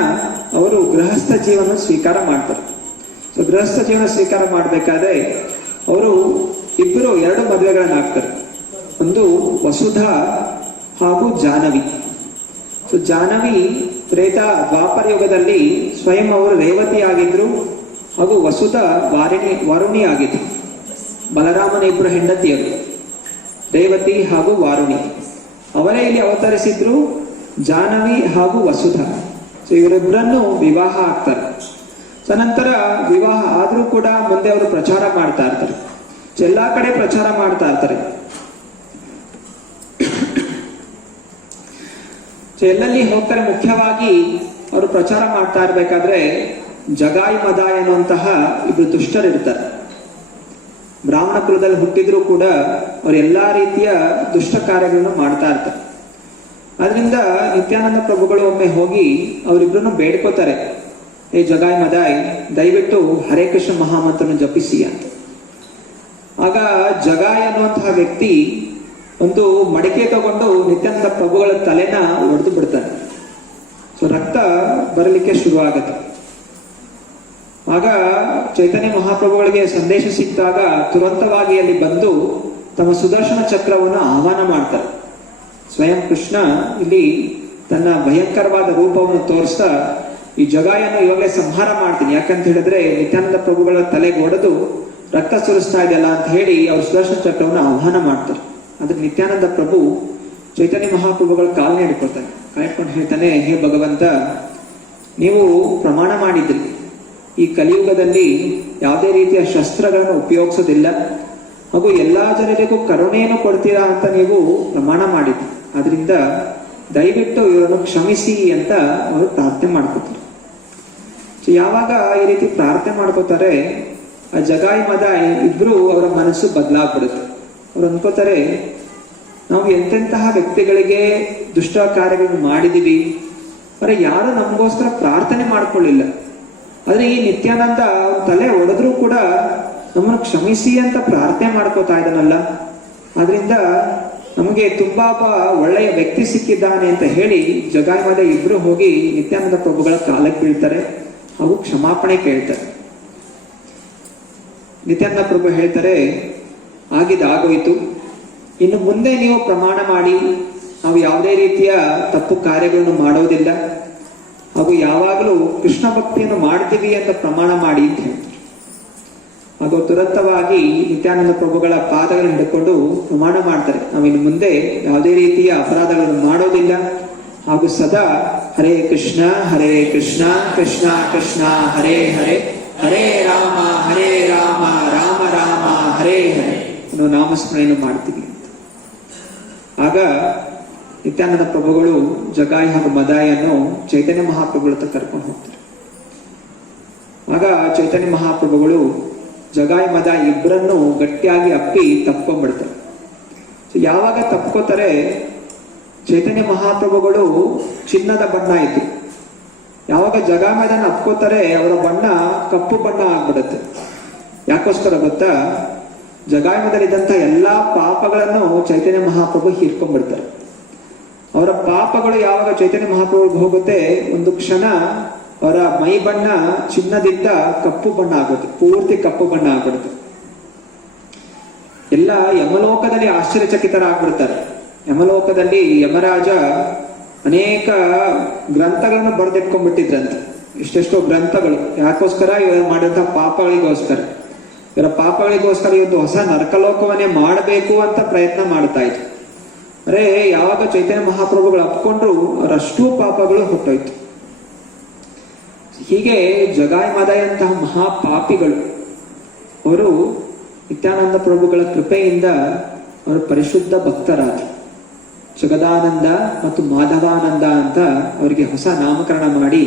ಅವರು ಗೃಹಸ್ಥ ಜೀವನ ಸ್ವೀಕಾರ ಮಾಡ್ತಾರೆ. ಸೊ ಗೃಹಸ್ಥ ಜೀವನ ಸ್ವೀಕಾರ ಮಾಡಬೇಕಾದ್ರೆ ಅವರು ಇಬ್ಬರು ಎರಡು ಮದುವೆಗಳನ್ನ ಆಗ್ತಾರೆ. ಒಂದು ವಸುಧಾ ಹಾಗೂ ಜಾಹ್ನವಿ. ಸೊ ಜಾಹ್ನವಿ ತ್ರೇತ ದ್ವಾಪರ ಯುಗದಲ್ಲಿ ಸ್ವಯಂ ಅವರು ರೇವತಿ ಆಗಿದ್ರು, ಹಾಗೂ ವಸುಧಾ ವಾರುಣಿ ಆಗಿದ್ರು. ಬಲರಾಮನ ಇಬ್ಬರು ಹೆಂಡತಿಯರು ರೇವತಿ ಹಾಗೂ ವಾರುಣಿ, ಅವರೇ ಇಲ್ಲಿ ಅವತರಿಸಿದ್ರು, ಜಾಹ್ನವಿ ಹಾಗೂ ವಸುಧಾ. ಸೊ ಇವರಿಬ್ಬರನ್ನು ವಿವಾಹ ಆಗ್ತಾರೆ. ಸೊ ನಂತರ ವಿವಾಹ ಆದ್ರೂ ಕೂಡ ಮುಂದೆ ಅವರು ಪ್ರಚಾರ ಮಾಡ್ತಾ ಇರ್ತಾರೆ, ಎಲ್ಲಾ ಕಡೆ ಪ್ರಚಾರ ಮಾಡ್ತಾ ಇರ್ತಾರೆ. ಸೊ ಎಲ್ಲೆಲ್ಲಿ ಹೋಗ್ತಾರೆ, ಮುಖ್ಯವಾಗಿ ಅವರು ಪ್ರಚಾರ ಮಾಡ್ತಾ ಇರ್ಬೇಕಾದ್ರೆ ಜಗಾಯಿ ಮದಾಯ್ ಅನ್ನುವಂತಹ ಇಬ್ರು ದುಷ್ಟರಿರ್ತಾರೆ. ಬ್ರಾಹ್ಮಣ ಕುಲದಲ್ಲಿ ಹುಟ್ಟಿದ್ರು ಕೂಡ ಅವ್ರು ಎಲ್ಲಾ ರೀತಿಯ ದುಷ್ಟ ಕಾರ್ಯಗಳನ್ನು ಮಾಡ್ತಾ ಇರ್ತಾರೆ. ಆದ್ರಿಂದ ನಿತ್ಯಾನಂದ ಪ್ರಭುಗಳು ಒಮ್ಮೆ ಹೋಗಿ ಅವರಿಬ್ರನ್ನು ಬೇಡ್ಕೋತಾರೆ, ಏ ಜಗಾಯ್ ಮದಾಯ್, ದಯವಿಟ್ಟು ಹರೇ ಕೃಷ್ಣ ಮಹಾಮಂತ್ರನ ಜಪಿಸಿ ಅಂತ. ಆಗ ಜಗಾಯ್ ಅನ್ನುವಂತಹ ವ್ಯಕ್ತಿ ಒಂದು ಮಡಿಕೆ ತಗೊಂಡು ನಿತ್ಯಾನಂದ ಪ್ರಭುಗಳ ತಲೆನ ಒಡೆದು ಬಿಡ್ತಾನೆ. ಸೊ ರಕ್ತ ಬರಲಿಕ್ಕೆ ಶುರು ಆಗತ್ತೆ. ಆಗ ಚೈತನ್ಯ ಮಹಾಪ್ರಭುಗಳಿಗೆ ಸಂದೇಶ ಸಿಕ್ಕಾಗ ತುರಂತವಾಗಿ ಅಲ್ಲಿ ಬಂದು ತಮ್ಮ ಸುದರ್ಶನ ಚಕ್ರವನ್ನು ಆಹ್ವಾನ ಮಾಡ್ತಾರೆ. ಸ್ವಯಂ ಕೃಷ್ಣ ಇಲ್ಲಿ ತನ್ನ ಭಯಂಕರವಾದ ರೂಪವನ್ನು ತೋರಿಸ್ತಾ ಈ ಜಗಾಯನ್ನು ಇವಾಗಲೇ ಸಂಹಾರ ಮಾಡ್ತೀನಿ, ಯಾಕಂತ ಹೇಳಿದ್ರೆ ನಿತ್ಯಾನಂದ ಪ್ರಭುಗಳ ತಲೆಗೆ ಹೊಡೆದು ರಕ್ತ ಸುರಿಸ್ತಾ ಇದೆಯಲ್ಲ ಅಂತ ಹೇಳಿ ಅವ್ರ ಸುದರ್ಶನ ಚಕ್ರವನ್ನು ಆಹ್ವಾನ ಮಾಡ್ತಾರೆ. ಆದ್ರೆ ನಿತ್ಯಾನಂದ ಪ್ರಭು ಚೈತನ್ಯ ಮಹಾಪ್ರಭುಗಳ ಕಾಲನೆ ಹಿಡ್ಕೊಳ್ತಾನೆ. ಕಾಯ್ಕೊಂಡು ಹೇಳ್ತಾನೆ, ಹೇ ಭಗವಂತ, ನೀವು ಪ್ರಮಾಣ ಮಾಡಿದ್ರಿ ಈ ಕಲಿಯುಗದಲ್ಲಿ ಯಾವುದೇ ರೀತಿಯ ಶಸ್ತ್ರಗಳನ್ನು ಉಪಯೋಗಿಸೋದಿಲ್ಲ, ಹಾಗೂ ಎಲ್ಲಾ ಜನರಿಗೂ ಕರುಣೆಯನ್ನು ಕೊಡ್ತೀರಾ ಅಂತ ನೀವು ಪ್ರಮಾಣ ಮಾಡಿದ್ರಿ. ಆದ್ರಿಂದ ದಯವಿಟ್ಟು ಇವರನ್ನು ಕ್ಷಮಿಸಿ ಅಂತ ಅವರು ಪ್ರಾರ್ಥನೆ ಮಾಡ್ಕೋತಾರೆ. ಸೊ ಯಾವಾಗ ಈ ರೀತಿ ಪ್ರಾರ್ಥನೆ ಮಾಡ್ಕೋತಾರೆ, ಆ ಜಗಾಯ್ ಮದಾಯ್ ಇಬ್ರು ಅವರ ಮನಸ್ಸು ಬದಲಾಗ್ಬಿಡುತ್ತೆ. ಅವ್ರು ಅನ್ಕೋತಾರೆ, ನಾವು ಎಂತೆಂತಹ ವ್ಯಕ್ತಿಗಳಿಗೆ ದುಷ್ಟ ಕಾರ್ಯಗಳನ್ನು ಮಾಡಿದೀವಿ, ಆದರೆ ಯಾರು ನಮಗೋಸ್ಕರ ಪ್ರಾರ್ಥನೆ ಮಾಡ್ಕೊಳ್ಳಿಲ್ಲ. ಆದ್ರೆ ಈ ನಿತ್ಯಾನಂದ ತಲೆ ಒಡೆದ್ರೂ ಕೂಡ ನಮ್ಮನ್ನು ಕ್ಷಮಿಸಿ ಅಂತ ಪ್ರಾರ್ಥನೆ ಮಾಡ್ಕೋತಾ ಇದ್ದಾನಲ್ಲ, ಆದ್ರಿಂದ ನಮಗೆ ತುಂಬಾ ಒಳ್ಳೆಯ ವ್ಯಕ್ತಿ ಸಿಕ್ಕಿದ್ದಾನೆ ಅಂತ ಹೇಳಿ ಜಗಾಯ್ ಮದಾಯ್ ಇಬ್ರು ಹೋಗಿ ನಿತ್ಯಾನಂದ ಪ್ರಭುಗಳ ಕಾಲಕ್ಕೆ ಬೀಳ್ತಾರೆ ಹಾಗೂ ಕ್ಷಮಾಪಣೆ ಕೇಳ್ತಾರೆ. ನಿತ್ಯಾನಂದ ಪ್ರಭು ಹೇಳ್ತಾರೆ, ಆಗೋಯ್ತು, ಇನ್ನು ಮುಂದೆ ನೀವು ಪ್ರಮಾಣ ಮಾಡಿ ನಾವು ಯಾವುದೇ ರೀತಿಯ ತಪ್ಪು ಕಾರ್ಯಗಳನ್ನು ಮಾಡೋದಿಲ್ಲ, ಹಾಗೂ ಯಾವಾಗಲೂ ಕೃಷ್ಣ ಭಕ್ತಿಯನ್ನು ಮಾಡ್ತೀವಿ ಅಂತ ಪ್ರಮಾಣ ಮಾಡಿ ಅಂತ ಹೇಳ್ತಾರೆ. ಹಾಗೂ ತುರಂತವಾಗಿ ನಿತ್ಯಾನಂದ ಪ್ರಭುಗಳ ಪಾದಗಳನ್ನು ಹಿಡ್ಕೊಂಡು ಪ್ರಮಾಣ ಮಾಡ್ತಾರೆ, ನಾವಿನ್ನು ಮುಂದೆ ಯಾವುದೇ ರೀತಿಯ ಅಪರಾಧಗಳನ್ನು ಮಾಡೋದಿಲ್ಲ, ಹಾಗೂ ಸದಾ ಹರೇ ಕೃಷ್ಣ ಕೃಷ್ಣ ಕೃಷ್ಣ ಹರೇ ಹರೇ, ಹರೇ ರಾಮ ರಾಮ ರಾಮ ಹರೇ ಹರೇ ಅನ್ನೋ ನಾಮಸ್ಮರಣೆಯನ್ನು ಮಾಡ್ತೀವಿ ಅಂತ. ಆಗ ನಿತ್ಯಾನಂದ ಪ್ರಭುಗಳು ಜಗಾಯಿ ಹಾಗೂ ಮದಾಯನ್ನು ಚೈತನ್ಯ ಮಹಾಪ್ರಭುಗಳ ಹತ್ರ ಕರ್ಕೊಂಡು ಹೋಗ್ತಾರೆ. ಆಗ ಚೈತನ್ಯ ಮಹಾಪ್ರಭುಗಳು ಜಗಾಯಿ ಮದ ಇಬ್ಬರನ್ನು ಗಟ್ಟಿಯಾಗಿ ಅಪ್ಪಿ ತಪ್ಕೊಂಡ್ಬಿಡ್ತಾರೆ. ಯಾವಾಗ ತಪ್ಕೋತಾರೆ, ಚೈತನ್ಯ ಮಹಾಪ್ರಭುಗಳು ಚಿನ್ನದ ಬಣ್ಣ ಇತ್ತು. ಯಾವಾಗ ಜಗಾಯಿ ಮದನ ಅಪ್ಕೋತಾರೆ, ಅವರ ಬಣ್ಣ ಕಪ್ಪು ಬಣ್ಣ ಆಗ್ಬಿಡುತ್ತೆ. ಯಾಕೋಸ್ಕರ ಗೊತ್ತಾ, ಜಗಾಯಿ ಮದಲ್ಲಿದ್ದಂಥ ಎಲ್ಲಾ ಪಾಪಗಳನ್ನು ಚೈತನ್ಯ ಮಹಾಪ್ರಭು ಹೀರ್ಕೊಂಡ್ಬಿಡ್ತಾರೆ. ಅವರ ಪಾಪಗಳು ಯಾವಾಗ ಚೈತನ್ಯ ಮಹಾಪ್ರಭುಗೆ ಹೋಗುತ್ತೆ, ಒಂದು ಕ್ಷಣ ಅವರ ಮೈ ಬಣ್ಣ ಚಿನ್ನದಿಂದ ಕಪ್ಪು ಬಣ್ಣ ಆಗುತ್ತೆ, ಪೂರ್ತಿ ಕಪ್ಪು ಬಣ್ಣ ಆಗ್ಬಿಡುತ್ತೆ. ಎಲ್ಲ ಯಮಲೋಕದಲ್ಲಿ ಆಶ್ಚರ್ಯಚಕಿತರಾಗ್ಬಿಡ್ತಾರೆ. ಯಮಲೋಕದಲ್ಲಿ ಯಮರಾಜ ಅನೇಕ ಗ್ರಂಥಗಳನ್ನು ಬರೆದಿಟ್ಕೊಂಡ್ಬಿಟ್ಟಿದ್ರಂತೆ, ಇಷ್ಟೆಷ್ಟೋ ಗ್ರಂಥಗಳು. ಯಾಕೋಸ್ಕರ ಇವರು ಮಾಡಿದಂತಹ ಪಾಪಗಳಿಗೋಸ್ಕರ, ಇವರ ಪಾಪಗಳಿಗೋಸ್ಕರ ಇವತ್ತು ಹೊಸ ನರಕಲೋಕವನ್ನೇ ಮಾಡಬೇಕು ಅಂತ ಪ್ರಯತ್ನ ಮಾಡ್ತಾ ಇದ್ರು. ಅರೆ ಯಾವಾಗ ಚೈತನ್ಯ ಮಹಾಪ್ರಭುಗಳು ಅಪ್ಕೊಂಡ್ರು, ಅವರಷ್ಟೂ ಪಾಪಗಳು ಹೊಟ್ಟೋಯ್ತು. ಹೀಗೆ ಜಗಾಯಿ ಮದಾಯಂತಹ ಮಹಾಪಾಪಿಗಳು ಅವರು ನಿತ್ಯಾನಂದ ಪ್ರಭುಗಳ ಕೃಪೆಯಿಂದ ಅವರು ಪರಿಶುದ್ಧ ಭಕ್ತರಾದರು. ಜಗದಾನಂದ ಮತ್ತು ಮಾಧವಾನಂದ ಅಂತ ಅವರಿಗೆ ಹೊಸ ನಾಮಕರಣ ಮಾಡಿ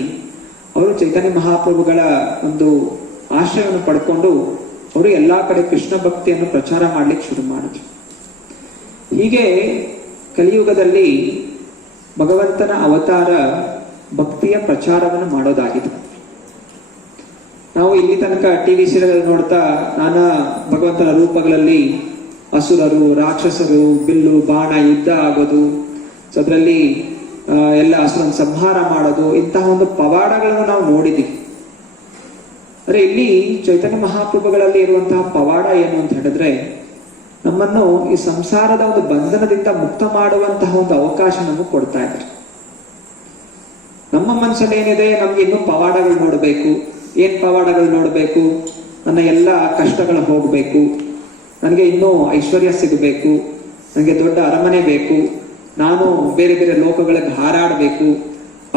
ಅವರು ಚೈತನ್ಯ ಮಹಾಪ್ರಭುಗಳ ಒಂದು ಆಶ್ರಯವನ್ನು ಪಡ್ಕೊಂಡು ಅವರು ಎಲ್ಲಾ ಕಡೆ ಕೃಷ್ಣ ಭಕ್ತಿಯನ್ನು ಪ್ರಚಾರ ಮಾಡ್ಲಿಕ್ಕೆ ಶುರು ಮಾಡಿದ್ರು. ಹೀಗೆ ಕಲಿಯುಗದಲ್ಲಿ ಭಗವಂತನ ಅವತಾರ ಭಕ್ತಿಯ ಪ್ರಚಾರವನ್ನು ಮಾಡೋದಾಗಿದೆ. ನಾವು ಇಲ್ಲಿ ತನಕ ಟಿವಿ ಸೀರಿಯಲ್ ನೋಡ್ತಾ ನಾನಾ ಭಗವಂತನ ರೂಪಗಳಲ್ಲಿ ಅಸುರರು, ರಾಕ್ಷಸರು, ಬಿಲ್ಲು ಬಾಣ ಯುದ್ಧ ಆಗೋದು, ಅದರಲ್ಲಿ ಎಲ್ಲ ಅಸುರನ ಸಂಹಾರ ಮಾಡೋದು, ಇಂತಹ ಒಂದು ಪವಾಡಗಳನ್ನು ನಾವು ನೋಡಿದ್ದೀವಿ. ಅಂದ್ರೆ ಇಲ್ಲಿ ಚೈತನ್ಯ ಮಹಾಪ್ರಭುಗಳಲ್ಲಿ ಇರುವಂತಹ ಪವಾಡ ಏನು ಅಂತ ಹೇಳಿದ್ರೆ, ನಮ್ಮನ್ನು ಈ ಸಂಸಾರದ ಒಂದು ಬಂಧನದಿಂದ ಮುಕ್ತ ಮಾಡುವಂತಹ ಒಂದು ಅವಕಾಶ ನಮಗೆ ಕೊಡ್ತಾ ಇದ್ದಾರೆ. ನಮ್ಮ ಮನಸ್ಸಲ್ಲಿ ಏನಿದೆ, ನಮ್ಗೆ ಇನ್ನೂ ಪವಾಡಗಳು ನೋಡಬೇಕು. ಏನ್ ಪವಾಡಗಳು ನೋಡಬೇಕು? ನನ್ನ ಎಲ್ಲ ಕಷ್ಟಗಳು ಹೋಗ್ಬೇಕು, ನನಗೆ ಇನ್ನೂ ಐಶ್ವರ್ಯ ಸಿಗಬೇಕು, ನನಗೆ ದೊಡ್ಡ ಅರಮನೆ ಬೇಕು, ನಾನು ಬೇರೆ ಬೇರೆ ಲೋಕಗಳಿಗೆ ಹಾರಾಡಬೇಕು,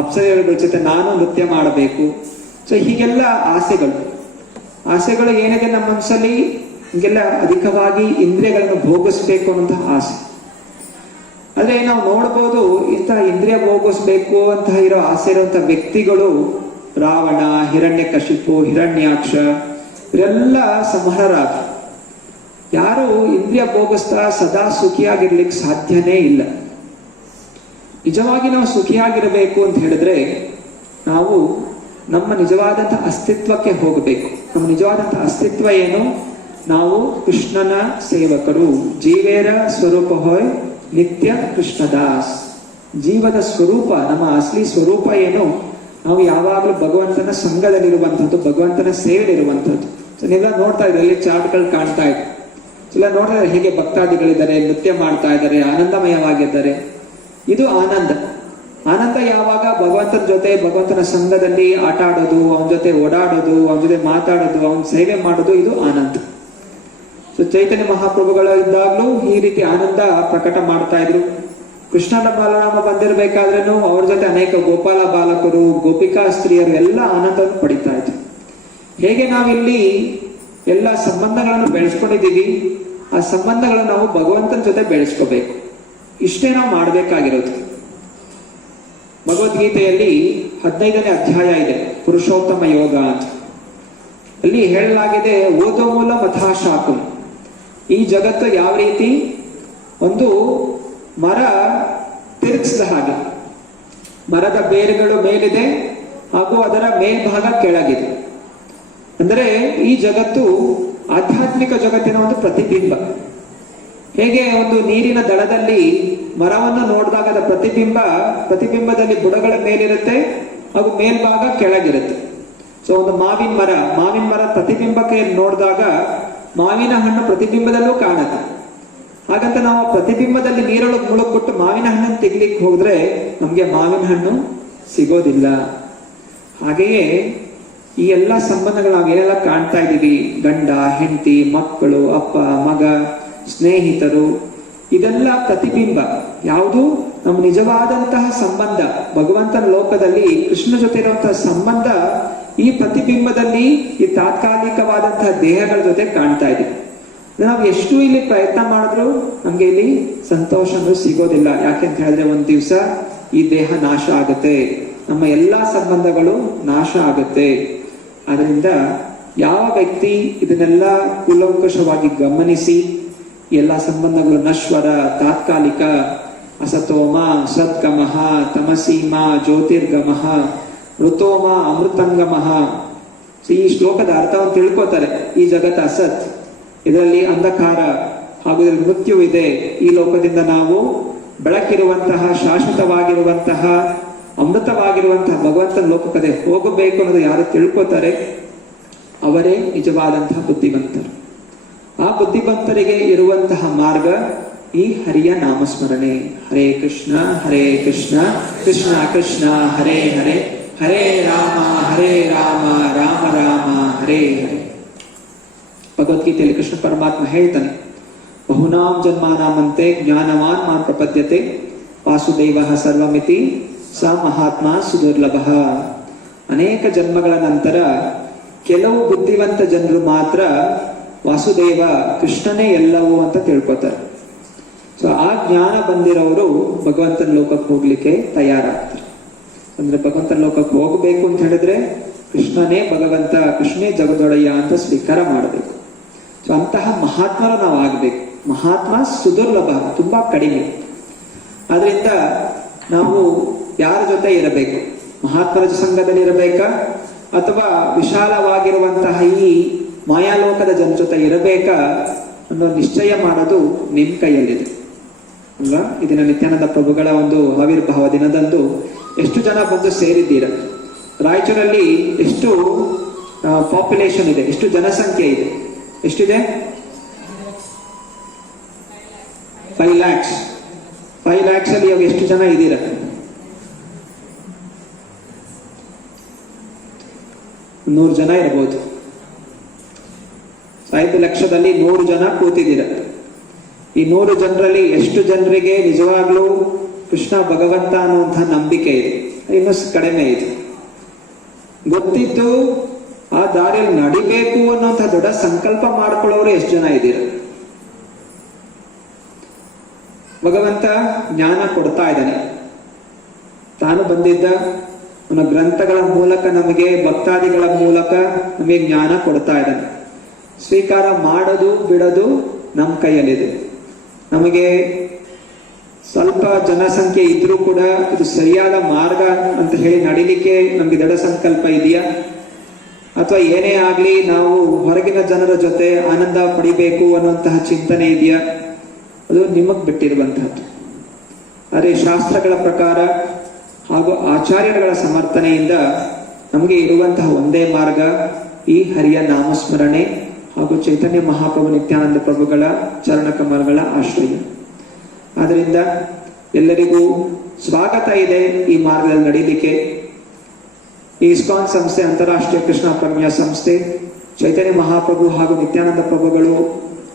ಅಪ್ಸರೆಗಳ ಜೊತೆ ನಾನು ನೃತ್ಯ ಮಾಡಬೇಕು. ಸೊ ಹೀಗೆಲ್ಲ ಆಸೆಗಳು ಏನಿದೆ ನಮ್ಮ ಮನಸ್ಸಲ್ಲಿ, ಹೀಗೆಲ್ಲ ಅಧಿಕವಾಗಿ ಇಂದ್ರಿಯಗಳನ್ನು ಭೋಗಿಸ್ಬೇಕು ಅನ್ನೋಂತಹ ಆಸೆ. ಆದ್ರೆ ನಾವು ನೋಡ್ಬೋದು, ಇಂತಹ ಇಂದ್ರಿಯ ಭೋಗಿಸ್ಬೇಕು ಅಂತ ಇರೋ ಆಸೆ ಇರುವಂತಹ ವ್ಯಕ್ತಿಗಳು ರಾವಣ, ಹಿರಣ್ಯಕಶಿಪು, ಹಿರಣ್ಯಾಕ್ಷ ಇವರೆಲ್ಲ ಸಂಹಾರರಾದ್ರು. ಯಾರು ಇಂದ್ರಿಯ ಭೋಗಿಸ್ತಾ ಸದಾ ಸುಖಿಯಾಗಿರ್ಲಿಕ್ಕೆ ಸಾಧ್ಯನೇ ಇಲ್ಲ. ನಿಜವಾಗಿ ನಾವು ಸುಖಿಯಾಗಿರಬೇಕು ಅಂತ ಹೇಳಿದ್ರೆ ನಾವು ನಮ್ಮ ನಿಜವಾದಂತಹ ಅಸ್ತಿತ್ವಕ್ಕೆ ಹೋಗಬೇಕು. ನಮ್ಮ ನಿಜವಾದಂತಹ ಅಸ್ತಿತ್ವ ಏನು? ನಾವು ಕೃಷ್ಣನ ಸೇವಕರು. ಜೀವೇರ ಸ್ವರೂಪ ಹೋಯ್ ನಿತ್ಯ ಕೃಷ್ಣದಾಸ್. ಜೀವದ ಸ್ವರೂಪ, ನಮ್ಮ ಅಸಲಿ ಸ್ವರೂಪ ಏನು? ನಾವು ಯಾವಾಗಲೂ ಭಗವಂತನ ಸಂಘದಲ್ಲಿರುವಂಥದ್ದು, ಭಗವಂತನ ಸೇವೆಯಲ್ಲಿರುವಂಥದ್ದು. ಸೊ ನೀವೆಲ್ಲ ನೋಡ್ತಾ ಇದ್ರೆ ಇಲ್ಲಿ ಚಾರ್ಟ್ಗಳು ಕಾಣ್ತಾ ಇದೆ. ಇಲ್ಲ ನೋಡಿದ್ರೆ ಹೇಗೆ ಭಕ್ತಾದಿಗಳಿದ್ದಾರೆ, ನೃತ್ಯ ಮಾಡ್ತಾ ಇದ್ದಾರೆ, ಆನಂದಮಯವಾಗಿದ್ದಾರೆ. ಇದು ಆನಂದ. ಆನಂದ ಯಾವಾಗ ಭಗವಂತನ ಜೊತೆ, ಭಗವಂತನ ಸಂಘದಲ್ಲಿ ಆಟ ಆಡೋದು, ಅವನ ಜೊತೆ ಓಡಾಡೋದು, ಅವನ ಜೊತೆ ಮಾತಾಡೋದು, ಅವನ ಸೇವೆ ಮಾಡೋದು, ಇದು ಆನಂದ. ಸೊ ಚೈತನ್ಯ ಮಹಾಪ್ರಭುಗಳು ಇದ್ದಾಗ್ಲೂ ಈ ರೀತಿ ಆನಂದ ಪ್ರಕಟ ಮಾಡ್ತಾ ಇದ್ರು. ಕೃಷ್ಣನ ಬಾಲನಾಮ ಬಂದಿರಬೇಕಾದ್ರೂ ಅವ್ರ ಜೊತೆ ಅನೇಕ ಗೋಪಾಲ ಬಾಲಕರು, ಗೋಪಿಕಾ ಸ್ತ್ರೀಯರು ಎಲ್ಲ ಆನಂದವನ್ನು ಪಡಿತಾ ಇದ್ರು. ಹೇಗೆ ನಾವಿಲ್ಲಿ ಎಲ್ಲ ಸಂಬಂಧಗಳನ್ನು ಬೆಳೆಸ್ಕೊಂಡಿದ್ದೀವಿ, ಆ ಸಂಬಂಧಗಳನ್ನು ನಾವು ಭಗವಂತನ ಜೊತೆ ಬೆಳೆಸ್ಕೋಬೇಕು. ಇಷ್ಟೇ ನಾವು ಮಾಡಬೇಕಾಗಿರೋದು. ಭಗವದ್ಗೀತೆಯಲ್ಲಿ 15ನೇ ಅಧ್ಯಾಯ ಇದೆ, ಪುರುಷೋತ್ತಮ ಯೋಗ ಅಂತ. ಅಲ್ಲಿ ಹೇಳಲಾಗಿದೆ, ಓದೋ ಮೂಲ ಮಥಾಶಾಕು. ಈ ಜಗತ್ತು ಯಾವ ರೀತಿ ಒಂದು ಮರ ತಿರುಗಿಸಿದ ಹಾಗೆ, ಮರದ ಬೇರುಗಳು ಮೇಲಿದೆ ಹಾಗೂ ಅದರ ಮೇಲ್ಭಾಗ ಕೆಳಗಿದೆ. ಅಂದರೆ ಈ ಜಗತ್ತು ಆಧ್ಯಾತ್ಮಿಕ ಜಗತ್ತಿನ ಒಂದು ಪ್ರತಿಬಿಂಬ. ಹೇಗೆ ಒಂದು ನೀರಿನ ದಡದಲ್ಲಿ ಮರವನ್ನು ನೋಡಿದಾಗ ಅದರ ಪ್ರತಿಬಿಂಬದಲ್ಲಿ ಬುಡಗಳ ಮೇಲಿರುತ್ತೆ ಹಾಗೂ ಮೇಲ್ಭಾಗ ಕೆಳಗಿರುತ್ತೆ. ಸೊ ಒಂದು ಮಾವಿನ ಮರ ಪ್ರತಿಬಿಂಬಕ್ಕೆ ನೋಡಿದಾಗ ಮಾವಿನ ಹಣ್ಣು ಪ್ರತಿಬಿಂಬದಲ್ಲೂ ಕಾಣುತ್ತೆ. ಹಾಗಂತ ನಾವು ಪ್ರತಿಬಿಂಬದಲ್ಲಿ ನೀರೊಳಗೆ ಮುಳುಗ್ಬಿಟ್ಟು ಮಾವಿನ ಹಣ್ಣನ್ನು ತೆಗಿಲಿಕ್ಕೆ ಹೋದ್ರೆ ನಮ್ಗೆ ಮಾವಿನ ಹಣ್ಣು ಸಿಗೋದಿಲ್ಲ. ಹಾಗೆಯೇ ಈ ಎಲ್ಲ ಸಂಬಂಧಗಳು ನಾವೇನೆಲ್ಲ ಕಾಣ್ತಾ ಇದ್ದೀವಿ, ಗಂಡ ಹೆಂಡತಿ, ಮಕ್ಕಳು, ಅಪ್ಪ ಮಗ, ಸ್ನೇಹಿತರು, ಇದೆಲ್ಲ ಪ್ರತಿಬಿಂಬ. ಯಾವುದು ನಮ್ಮ ನಿಜವಾದಂತಹ ಸಂಬಂಧ, ಭಗವಂತನ ಲೋಕದಲ್ಲಿ ಕೃಷ್ಣ ಜೊತೆ ಇರುವಂತಹ ಸಂಬಂಧ ಈ ಪ್ರತಿಬಿಂಬದಲ್ಲಿ ಈ ತಾತ್ಕಾಲಿಕವಾದಂತಹ ದೇಹಗಳ ಜೊತೆ ಕಾಣ್ತಾ ಇದೆ. ನಾವು ಎಷ್ಟು ಇಲ್ಲಿ ಪ್ರಯತ್ನ ಮಾಡಿದ್ರು ನಮ್ಗೆ ಇಲ್ಲಿ ಸಂತೋಷ ಸಿಗೋದಿಲ್ಲ. ಯಾಕೆಂತ ಹೇಳಿದ್ರೆ ಒಂದ್ ದಿವಸ ಈ ದೇಹ ನಾಶ ಆಗುತ್ತೆ, ನಮ್ಮ ಎಲ್ಲಾ ಸಂಬಂಧಗಳು ನಾಶ ಆಗುತ್ತೆ. ಆದ್ರಿಂದ ಯಾವ ವ್ಯಕ್ತಿ ಇದನ್ನೆಲ್ಲ ಕೂಲಂಕಷವಾಗಿ ಗಮನಿಸಿ ಎಲ್ಲ ಸಂಬಂಧಗಳು ನಶ್ವರ, ತಾತ್ಕಾಲಿಕ, ಅಸತೋಮ ಸದ್ಗಮಃ, ತಮಸೀಮ ಜ್ಯೋತಿರ್ಗಮಃ, ಋತೋಮ ಅಮೃತಂಗಮಃ. ಈ ಶ್ಲೋಕದ ಅರ್ಥವನ್ನು ತಿಳ್ಕೊತಾರೆ. ಈ ಜಗತ್ ಅಸತ್, ಇದರಲ್ಲಿ ಅಂಧಕಾರ ಹಾಗೂ ಇದರಲ್ಲಿ ಮೃತ್ಯು ಇದೆ. ಈ ಲೋಕದಿಂದ ನಾವು ಬೆಳಕಿರುವಂತಹ, ಶಾಶ್ವತವಾಗಿರುವಂತಹ, ಅಮೃತವಾಗಿರುವಂತಹ ಭಗವಂತನ ಲೋಕಕ್ಕೆ ಹೋಗಬೇಕು ಅನ್ನೋದು ಯಾರು ತಿಳ್ಕೊತಾರೆ ಅವರೇ ನಿಜವಾದಂತಹ ಬುದ್ಧಿವಂತರು. ಆ ಬುದ್ಧಿವಂತರಿಗೆ ಇರುವಂತಹ ಮಾರ್ಗ ಈ ಹರಿಯ ನಾಮಸ್ಮರಣೆ. ಹರೇ ಕೃಷ್ಣ ಕೃಷ್ಣ ಕೃಷ್ಣ ಹರೇ ಹರೇ, ಹರೇ ರಾಮ ರಾಮ ರಾಮ ಹರೇ ಹರೇ. ಭಗವದ್ಗೀತೆಯಲ್ಲಿ ಕೃಷ್ಣ ಪರಮಾತ್ಮ ಹೇಳ್ತಾನೆ, ಬಹುನಾಂ ಜನ್ಮಾನಾಮಂತೆ ಜ್ಞಾನವಾನ್ ಮಾಂ ಪ್ರಪದ್ಯತೆ ವಾಸುದೇವ ಸರ್ವಮಿತಿ ಸ ಮಹಾತ್ಮ ಸುದುರ್ಲಭ. ಅನೇಕ ಜನ್ಮಗಳ ನಂತರ ಕೆಲವು ಬುದ್ಧಿವಂತ ಜನರು ಮಾತ್ರ ವಾಸುದೇವ ಕೃಷ್ಣನೇ ಎಲ್ಲವೂ ಅಂತ ತಿಳ್ಕೊತಾರೆ. ಸೊ ಆ ಜ್ಞಾನ ಬಂದಿರೋರು ಭಗವಂತನ ಲೋಕಕ್ಕೆ ಹೋಗ್ಲಿಕ್ಕೆ ತಯಾರಾಗ್ತಾರೆ. ಅಂದ್ರೆ ಭಗವಂತನ ಲೋಕಕ್ಕೆ ಹೋಗ್ಬೇಕು ಅಂತ ಹೇಳಿದ್ರೆ ಕೃಷ್ಣನೇ ಭಗವಂತ, ಕೃಷ್ಣನೇ ಜಗದೊಡೆಯ ಅಂತ ಸ್ವೀಕಾರ ಮಾಡಬೇಕು. ಸೊ ಅಂತಹ ಮಹಾತ್ಮರು ನಾವು ಆಗ್ಬೇಕು. ಮಹಾತ್ಮ ಸುದುರ್ಲಭ, ತುಂಬಾ ಕಡಿಮೆ. ಆದ್ರಿಂದ ನಾವು ಯಾರ ಜೊತೆ ಇರಬೇಕು? ಮಹಾತ್ಮರ ಸಂಘದಲ್ಲಿ ಇರಬೇಕಾ ಅಥವಾ ವಿಶಾಲವಾಗಿರುವಂತಹ ಈ ಮಾಯಾಲೋಕದ ಜನ ಜೊತೆ ಇರಬೇಕಾ ಅನ್ನೋ ನಿಶ್ಚಯ ಮಾಡೋದು ನಿಮ್ ಕೈಯಲ್ಲಿದೆ ಅಲ್ವಾ? ಇದನ್ನ ನಿತ್ಯಾನಂದ ಪ್ರಭುಗಳ ಒಂದು ಆವಿರ್ಭಾವ ದಿನದಂದು ಎಷ್ಟು ಜನ ಬಂದು ಸೇರಿದ್ದೀರ? ರಾಯಚೂರಲ್ಲಿ ಎಷ್ಟು ಪಾಪ್ಯುಲೇಷನ್ ಇದೆ? ಎಷ್ಟು ಜನಸಂಖ್ಯೆ ಇದೆ? ಎಷ್ಟಿದೆ? 5 lakhs. 5 lakhs ಅಲ್ಲಿ ಇವಾಗ ಎಷ್ಟು ಜನ ಇದ್ದೀರ? 100 ಜನ ಇರಬಹುದು. 5 ಲಕ್ಷದಲ್ಲಿ 100 ಜನ ಕೂತಿದ್ದೀರ. ಈ 100 ಜನರಲ್ಲಿ ಎಷ್ಟು ಜನರಿಗೆ ನಿಜವಾಗ್ಲೂ ಕೃಷ್ಣ ಭಗವಂತ ಅನ್ನುವಂತಹ ನಂಬಿಕೆ ಇದೆ? ಇನ್ನೂ ಕಡಿಮೆ ಇದೆ. ಗೊತ್ತಿದ್ದು ಆ ದಾರಿಯಲ್ಲಿ ನಡಿಬೇಕು ಅನ್ನೋಂಥ ದೊಡ್ಡ ಸಂಕಲ್ಪ ಮಾಡ್ಕೊಳ್ಳೋರು ಎಷ್ಟು ಜನ ಇದ್ದೀರ? ಭಗವಂತ ಜ್ಞಾನ ಕೊಡ್ತಾ ಇದ್ದಾನೆ. ತಾನು ಬಂದಿದ್ದ ಅವನ ಗ್ರಂಥಗಳ ಮೂಲಕ, ನಮಗೆ ಭಕ್ತಾದಿಗಳ ಮೂಲಕ ನಮಗೆ ಜ್ಞಾನ ಕೊಡ್ತಾ ಇದ್ದಾನೆ. ಸ್ವೀಕಾರ ಮಾಡೋದು ಬಿಡೋದು ನಮ್ಮ ಕೈಯಲ್ಲಿದೆ. ನಮಗೆ ಸ್ವಲ್ಪ ಜನಸಂಖ್ಯೆ ಇದ್ರೂ ಕೂಡ ಇದು ಸರಿಯಾದ ಮಾರ್ಗ ಅಂತ ಹೇಳಿ ನಡಿಲಿಕ್ಕೆ ನಮ್ಗೆ ದೃಢ ಸಂಕಲ್ಪ ಇದೆಯಾ? ಅಥವಾ ಏನೇ ಆಗ್ಲಿ ನಾವು ಹೊರಗಿನ ಜನರ ಜೊತೆ ಆನಂದ ಪಡಿಬೇಕು ಅನ್ನುವಂತಹ ಚಿಂತನೆ ಇದೆಯಾ? ಅದು ನಿಮಗ್ ಬಿಟ್ಟಿರುವಂತಹದ್ದು. ಆದರೆ ಶಾಸ್ತ್ರಗಳ ಪ್ರಕಾರ ಹಾಗೂ ಆಚಾರ್ಯಗಳ ಸಮರ್ಥನೆಯಿಂದ ನಮಗೆ ಇರುವಂತಹ ಒಂದೇ ಮಾರ್ಗ ಈ ಹರಿಯ ನಾಮಸ್ಮರಣೆ ಹಾಗೂ ಚೈತನ್ಯ ಮಹಾಪ್ರಭು ನಿತ್ಯಾನಂದ ಪ್ರಭುಗಳ ಚರಣ ಕಮಲಗಳ ಆಶ್ರಯ. ಆದ್ದರಿಂದ ಎಲ್ಲರಿಗೂ ಸ್ವಾಗತ ಇದೆ ಈ ಮಾರ್ಗದಲ್ಲಿ ನಡೀಲಿಕ್ಕೆ. ಈ ಇಸ್ಕಾನ್ ಸಂಸ್ಥೆ, ಅಂತಾರಾಷ್ಟ್ರೀಯ ಕೃಷ್ಣ ಪ್ರಜ್ಞಾ ಸಂಸ್ಥೆ, ಚೈತನ್ಯ ಮಹಾಪ್ರಭು ಹಾಗೂ ನಿತ್ಯಾನಂದ ಪ್ರಭುಗಳು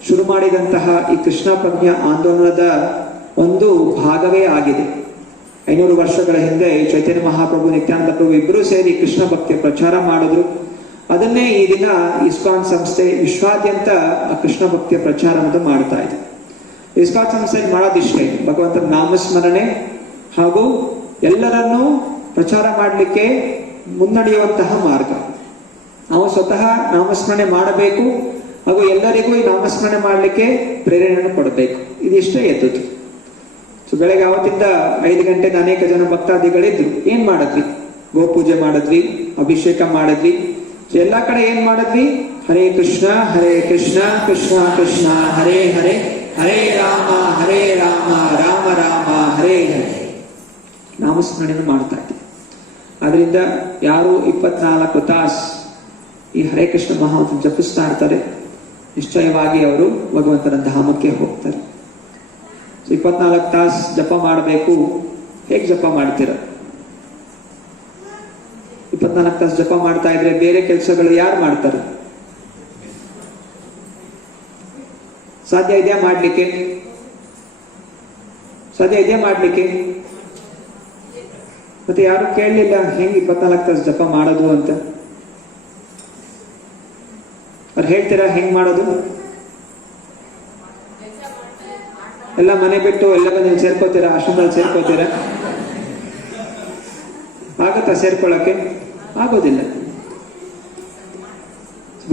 ಶುರು ಮಾಡಿದಂತಹ ಈ ಕೃಷ್ಣ ಪ್ರಜ್ಞಾ ಆಂದೋಲನದ ಒಂದು ಭಾಗವೇ ಆಗಿದೆ. 500 ವರ್ಷಗಳ ಹಿಂದೆ ಚೈತನ್ಯ ಮಹಾಪ್ರಭು, ನಿತ್ಯಾನಂದ ಪ್ರಭು ಇಬ್ಬರೂ ಸೇರಿ ಕೃಷ್ಣ ಭಕ್ತಿಯ ಪ್ರಚಾರ ಮಾಡಿದ್ರು. ಅದನ್ನೇ ಈ ದಿನ ಇಸ್ಕಾನ್ ಸಂಸ್ಥೆ ವಿಶ್ವಾದ್ಯಂತ ಆ ಕೃಷ್ಣ ಭಕ್ತಿಯ ಪ್ರಚಾರವನ್ನು ಮಾಡ್ತಾ ಇದೆ. ಇಸ್ಕಾನ್ ಸಂಸ್ಥೆ ಮಾಡೋದಿಷ್ಟೇ, ಭಗವಂತನ ನಾಮಸ್ಮರಣೆ ಹಾಗೂ ಎಲ್ಲರನ್ನೂ ಪ್ರಚಾರ ಮಾಡಲಿಕ್ಕೆ ಮುನ್ನಡೆಯುವಂತಹ ಮಾರ್ಗ. ನಾವು ಸ್ವತಃ ನಾಮಸ್ಮರಣೆ ಮಾಡಬೇಕು ಹಾಗೂ ಎಲ್ಲರಿಗೂ ಈ ನಾಮಸ್ಮರಣೆ ಮಾಡಲಿಕ್ಕೆ ಪ್ರೇರಣೆ ಕೊಡಬೇಕು. ಇದಿಷ್ಟೇ ಎದ್ದದ್ದು. ಸೊ ಬೆಳಗ್ಗೆ ಅವತ್ತಿಂದ 5 ಗಂಟೆಗೆ ಅನೇಕ ಜನ ಭಕ್ತಾದಿಗಳಿದ್ರು. ಏನ್ ಮಾಡಿದ್ವಿ? ಗೋಪೂಜೆ ಮಾಡಿದ್ವಿ, ಅಭಿಷೇಕ ಮಾಡಿದ್ವಿ. ಸೊ ಎಲ್ಲಾ ಕಡೆ ಏನ್ ಮಾಡಿದ್ವಿ? ಹರೇ ಕೃಷ್ಣ ಕೃಷ್ಣ ಕೃಷ್ಣ ಹರೇ ಹರೇ, ಹರೇ ರಾಮ ರಾಮ ರಾಮ ಹರೇ ಹರೇ ನಾಮಸ್ಮರಣೆಯನ್ನು ಮಾಡ್ತಾ ಇದ್ವಿ. ಆದ್ರಿಂದ ಯಾರು 24 ತಾಸು ಈ ಹರೇ ಕೃಷ್ಣ ಮಹಾಮಂತ್ರ ಜಪಿಸ್ತಾ ಇರ್ತಾರೆ, ನಿಶ್ಚಯವಾಗಿ ಅವರು ಭಗವಂತನ ಧಾಮಕ್ಕೆ ಹೋಗ್ತಾರೆ. 24 ತಾಸು ಜಪ ಮಾಡಬೇಕು. ಹೇಗೆ ಜಪ ಮಾಡ್ತೀರ? 24 ತಾಸು ಜಪ ಮಾಡ್ತಾ ಇದ್ರೆ ಬೇರೆ ಕೆಲಸಗಳು ಯಾರು ಮಾಡ್ತಾರೆ? ಸಾಧ್ಯ ಇದೆಯಾ ಮಾಡ್ಲಿಕ್ಕೆ? ಸಾಧ್ಯ ಇದೆಯಾ ಮಾಡ್ಲಿಕ್ಕೆ? ಮತ್ತೆ ಯಾರು ಕೇಳಲಿಲ್ಲ ಹೆಂಗ್ 24 ತಾಸು ಜಪ ಮಾಡೋದು ಅಂತ. ಅವ್ರು ಹೇಳ್ತೀರಾ ಹೆಂಗ್ ಮಾಡೋದು? ಎಲ್ಲ ಮನೆ ಬಿಟ್ಟು ಎಲ್ಲ ಬಂದು ಸೇರ್ಕೋತೀರಾ, ಆಶ್ರಮದಲ್ಲಿ ಸೇರ್ಕೋತೀರಾ? ಆಗುತ್ತಾ ಸೇರ್ಕೊಳ್ಳಕ್ಕೆ? ಆಗೋದಿಲ್ಲ.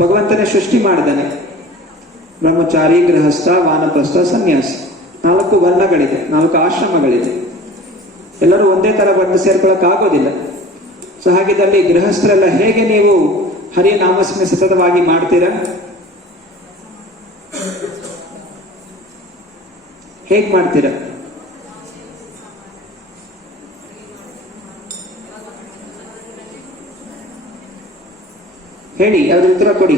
ಭಗವಂತನೇ ಸೃಷ್ಟಿ ಮಾಡಿದಾನೆ. ಬ್ರಹ್ಮಚಾರಿ, ಗೃಹಸ್ಥ, ವಾನಪ್ರಸ್ಥ, ಸನ್ಯಾಸ, 4 ವರ್ಣಗಳಿದೆ, 4 ಆಶ್ರಮಗಳಿದೆ. ಎಲ್ಲರೂ ಒಂದೇ ತರ ಬಂದು ಸೇರ್ಕೊಳ್ಳಕ್ ಆಗೋದಿಲ್ಲ. ಸೊ ಹಾಗಿದ್ದಲ್ಲಿ ಗೃಹಸ್ಥರೆಲ್ಲ ಹೇಗೆ ನೀವು ಹರಿಯ ನಾಮಸ್ಮರಣೆ ಸತತವಾಗಿ ಮಾಡ್ತೀರಾ? ಹೇಗ್ ಮಾಡ್ತೀರಾ? ಹೇಳಿ, ಯಾವ್ದು ಉತ್ತರ ಕೊಡಿ.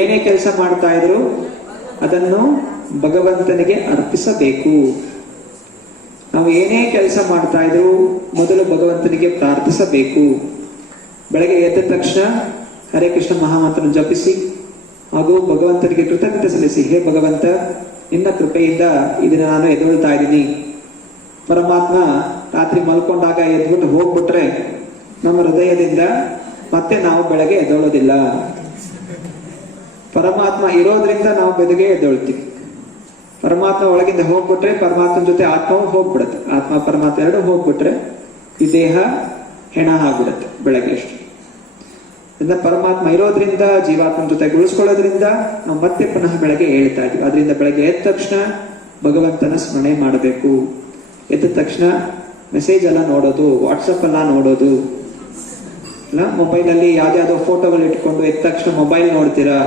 ಏನೇ ಕೆಲಸ ಮಾಡ್ತಾ ಇದ್ರು ಅದನ್ನು ಭಗವಂತನಿಗೆ ಅರ್ಪಿಸಬೇಕು. ನಾವು ಏನೇ ಕೆಲಸ ಮಾಡ್ತಾ ಇದ್ರು ಮೊದಲು ಭಗವಂತನಿಗೆ ಪ್ರಾರ್ಥಿಸಬೇಕು. ಬೆಳಗ್ಗೆ ಎದ್ದ ತಕ್ಷಣ ಹರೇ ಕೃಷ್ಣ ಮಹಾಮಂತ್ರನ ಜಪಿಸಿ ಹಾಗೂ ಭಗವಂತನಿಗೆ ಕೃತಜ್ಞತೆ ಸಲ್ಲಿಸಿ, ಹೇ ಭಗವಂತ, ನಿನ್ನ ಕೃಪೆಯಿಂದ ಇದನ್ನ ನಾನು ಎದುರುಳ್ತಾ ಇದ್ದೀನಿ. ಪರಮಾತ್ಮ ರಾತ್ರಿ ಮಲ್ಕೊಂಡಾಗ ಎದ್ಬಿಟ್ಟು ಹೋಗ್ಬಿಟ್ರೆ ನಮ್ಮ ಹೃದಯದಿಂದ ಮತ್ತೆ ನಾವು ಬೆಳಗ್ಗೆ ಎದ್ದೊಳ್ಳೋದಿಲ್ಲ. ಪರಮಾತ್ಮ ಇರೋದ್ರಿಂದ ನಾವು ಬೆಳಗ್ಗೆ ಎದ್ದೊಳ್ತೀವಿ. ಪರಮಾತ್ಮ ಒಳಗಿಂದ ಹೋಗ್ಬಿಟ್ರೆ ಪರಮಾತ್ಮನ ಜೊತೆ ಆತ್ಮವು ಹೋಗ್ಬಿಡುತ್ತೆ. ಆತ್ಮ ಪರಮಾತ್ಮ ಎರಡು ಹೋಗ್ಬಿಟ್ರೆ ಈ ದೇಹ ಹೆಣ ಆಗ್ಬಿಡುತ್ತೆ ಬೆಳಗ್ಗೆ ಅಷ್ಟು. ಅದರಿಂದ ಪರಮಾತ್ಮ ಇರೋದ್ರಿಂದ, ಜೀವಾತ್ಮನ ಜೊತೆ ಉಳಿಸ್ಕೊಳ್ಳೋದ್ರಿಂದ ನಾವು ಮತ್ತೆ ಪುನಃ ಬೆಳಗ್ಗೆ ಹೇಳ್ತಾ ಇದೀವಿ. ಅದರಿಂದ ಬೆಳಗ್ಗೆ ಎದ್ದ ತಕ್ಷಣ ಭಗವಂತನ ಸ್ಮರಣೆ ಮಾಡಬೇಕು. ಎದ್ದ ತಕ್ಷಣ ಮೆಸೇಜ್ ಎಲ್ಲ ನೋಡೋದು, ವಾಟ್ಸಪ್ ಎಲ್ಲ ನೋಡೋದು, ಮೊಬೈಲಲ್ಲಿ ಯಾವ್ದಾವ್ದೋ ಫೋಟೋಗಳು ಇಟ್ಕೊಂಡು ಎದ್ದ ತಕ್ಷಣ ಮೊಬೈಲ್ ನೋಡ್ತೀರಾ,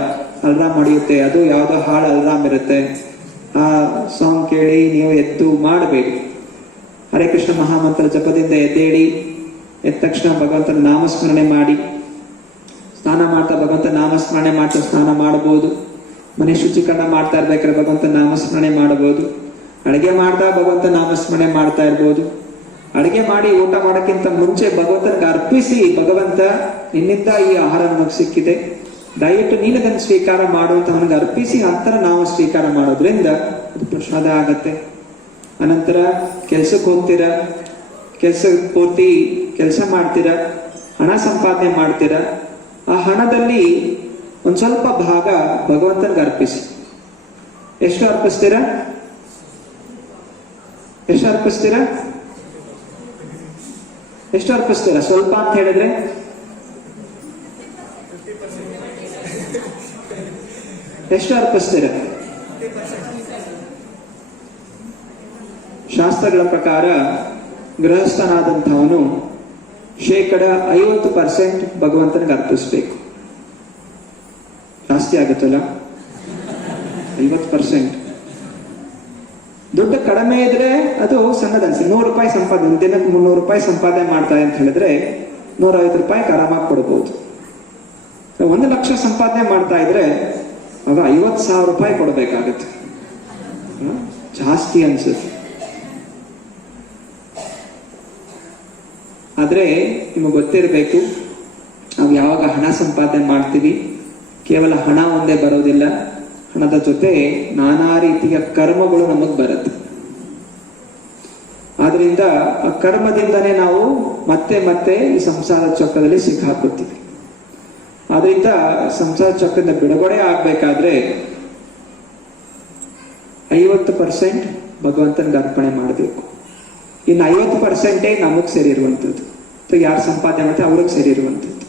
ಅಲ್ರಾಮ್ ಹೊಡೆಯುತ್ತೆ, ಅದು ಯಾವ್ದೋ ಹಾಳು ಅಲ್ರಾಮ್ ಇರುತ್ತೆ, ಆ ಸಾಂಗ್ ಕೇಳಿ ನೀವು ಎದ್ದು ಮಾಡಬೇಕು. ಹರೇ ಕೃಷ್ಣ ಮಹಾಮಂತ್ರ ಜಪದಿಂದ ಎದ್ದೇಳಿ ಎದ್ದ ತಕ್ಷಣ ಭಗವಂತನ ನಾಮಸ್ಮರಣೆ ಮಾಡಿ, ಸ್ನಾನ ಮಾಡ್ತಾ ಭಗವಂತ ನಾಮಸ್ಮರಣೆ ಮಾಡ್ತಾ ಸ್ನಾನ ಮಾಡಬಹುದು. ಮನೆ ಶುಚೀಕರಣ ಮಾಡ್ತಾ ಇರ್ಬೇಕಾದ್ರೆ ಭಗವಂತ ನಾಮಸ್ಮರಣೆ ಮಾಡಬಹುದು. ಅಡಿಗೆ ಮಾಡ್ತಾ ಭಗವಂತ ನಾಮಸ್ಮರಣೆ ಮಾಡ್ತಾ ಇರ್ಬೋದು. ಅಡಿಗೆ ಮಾಡಿ ಊಟ ಮಾಡೋಕ್ಕಿಂತ ಮುಂಚೆ ಭಗವಂತನಿಗೆ ಅರ್ಪಿಸಿ, ಭಗವಂತ ನಿನ್ನಿಂದ ಈ ಆಹಾರ ನಮಗೆ ಸಿಕ್ಕಿದೆ, ದಯವಿಟ್ಟು ನೀನದನ್ನು ಸ್ವೀಕಾರ ಮಾಡುವಂತ ಅವನಿಗೆ ಅರ್ಪಿಸಿ ನಂತರ ನಾವು ಸ್ವೀಕಾರ ಮಾಡೋದ್ರಿಂದ ಅದು ಪ್ರಸಾದ ಆಗತ್ತೆ. ಅನಂತರ ಕೆಲ್ಸಕ್ಕೆ ಹೋಗ್ತೀರಾ, ಕೆಲ್ಸ ಪೂರ್ತಿ ಕೆಲಸ ಮಾಡ್ತೀರಾ, ಹಣ ಸಂಪಾದನೆ ಮಾಡ್ತೀರಾ. ಆ ಹಣದಲ್ಲಿ ಒಂದ್ ಸ್ವಲ್ಪ ಭಾಗ ಭಗವಂತನಿಗೆ ಅರ್ಪಿಸಿ. ಎಷ್ಟು ಅರ್ಪಿಸ್ತೀರಾ? ಎಷ್ಟು ಅರ್ಪಿಸ್ತೀರಾ? ಎಷ್ಟು ಅರ್ಪಿಸ್ತೀರಾ? ಸ್ವಲ್ಪ ಅಂತ ಹೇಳಿದ್ರೆ ಎಷ್ಟು ಅರ್ಪಿಸ್ತೀರಾ? ಶಾಸ್ತ್ರಗಳ ಪ್ರಕಾರ ಗೃಹಸ್ಥನಾದಂಥವನು 50% ಭಗವಂತನಿಗೆ ಅರ್ಪಿಸ್ಬೇಕು. ಜಾಸ್ತಿ ಆಗುತ್ತಲ್ಲ 50%. ದುಡ್ಡು ಕಡಿಮೆ ಇದ್ರೆ ಅದು ಸಣ್ಣದ ಅನ್ಸಿ. 100 ರೂಪಾಯಿ ಸಂಪಾದನೆ, ದಿನಕ್ಕೆ 300 ರೂಪಾಯಿ ಸಂಪಾದನೆ ಮಾಡ್ತಾರೆ ಅಂತ ಹೇಳಿದ್ರೆ 150 ರೂಪಾಯಿಗೆ ಆರಾಮಾಗಿ ಕೊಡ್ಬೋದು. 1 ಲಕ್ಷ ಸಂಪಾದನೆ ಮಾಡ್ತಾ ಇದ್ರೆ ಆಗ 50,000 ರೂಪಾಯಿ ಕೊಡ್ಬೇಕಾಗತ್ತೆ. ಜಾಸ್ತಿ ಅನ್ಸುತ್ತೆ. ಆದ್ರೆ ನಿಮಗೆ ಗೊತ್ತಿರಬೇಕು, ನಾವು ಯಾವಾಗ ಹಣ ಸಂಪಾದನೆ ಮಾಡ್ತೀವಿ ಕೇವಲ ಹಣ ಒಂದೇ ಬರೋದಿಲ್ಲ, ಹಣದ ಜೊತೆ ನಾನಾ ರೀತಿಯ ಕರ್ಮಗಳು ನಮಗ್ ಬರುತ್ತೆ. ಆದ್ರಿಂದ ಆ ಕರ್ಮದಿಂದನೇ ನಾವು ಮತ್ತೆ ಮತ್ತೆ ಈ ಸಂಸಾರ ಚಕ್ರದಲ್ಲಿ ಸಿಕ್ಕಾಕುತ್ತೀವಿ. ಆದ್ರಿಂದ ಸಂಸಾರ ಚಕ್ರದಿಂದ ಬಿಡುಗಡೆ ಆಗ್ಬೇಕಾದ್ರೆ 50% ಭಗವಂತನಿಗೆ ಅರ್ಪಣೆ ಮಾಡಬೇಕು. ಇನ್ನು 50% ನಮಗ್ ಸೇರಿರುವಂಥದ್ದು, ಯಾರು ಸಂಪಾದನೆ ಮಾಡ್ತಾರೆ ಅವ್ರಿಗೆ ಸೇರಿರುವಂಥದ್ದು.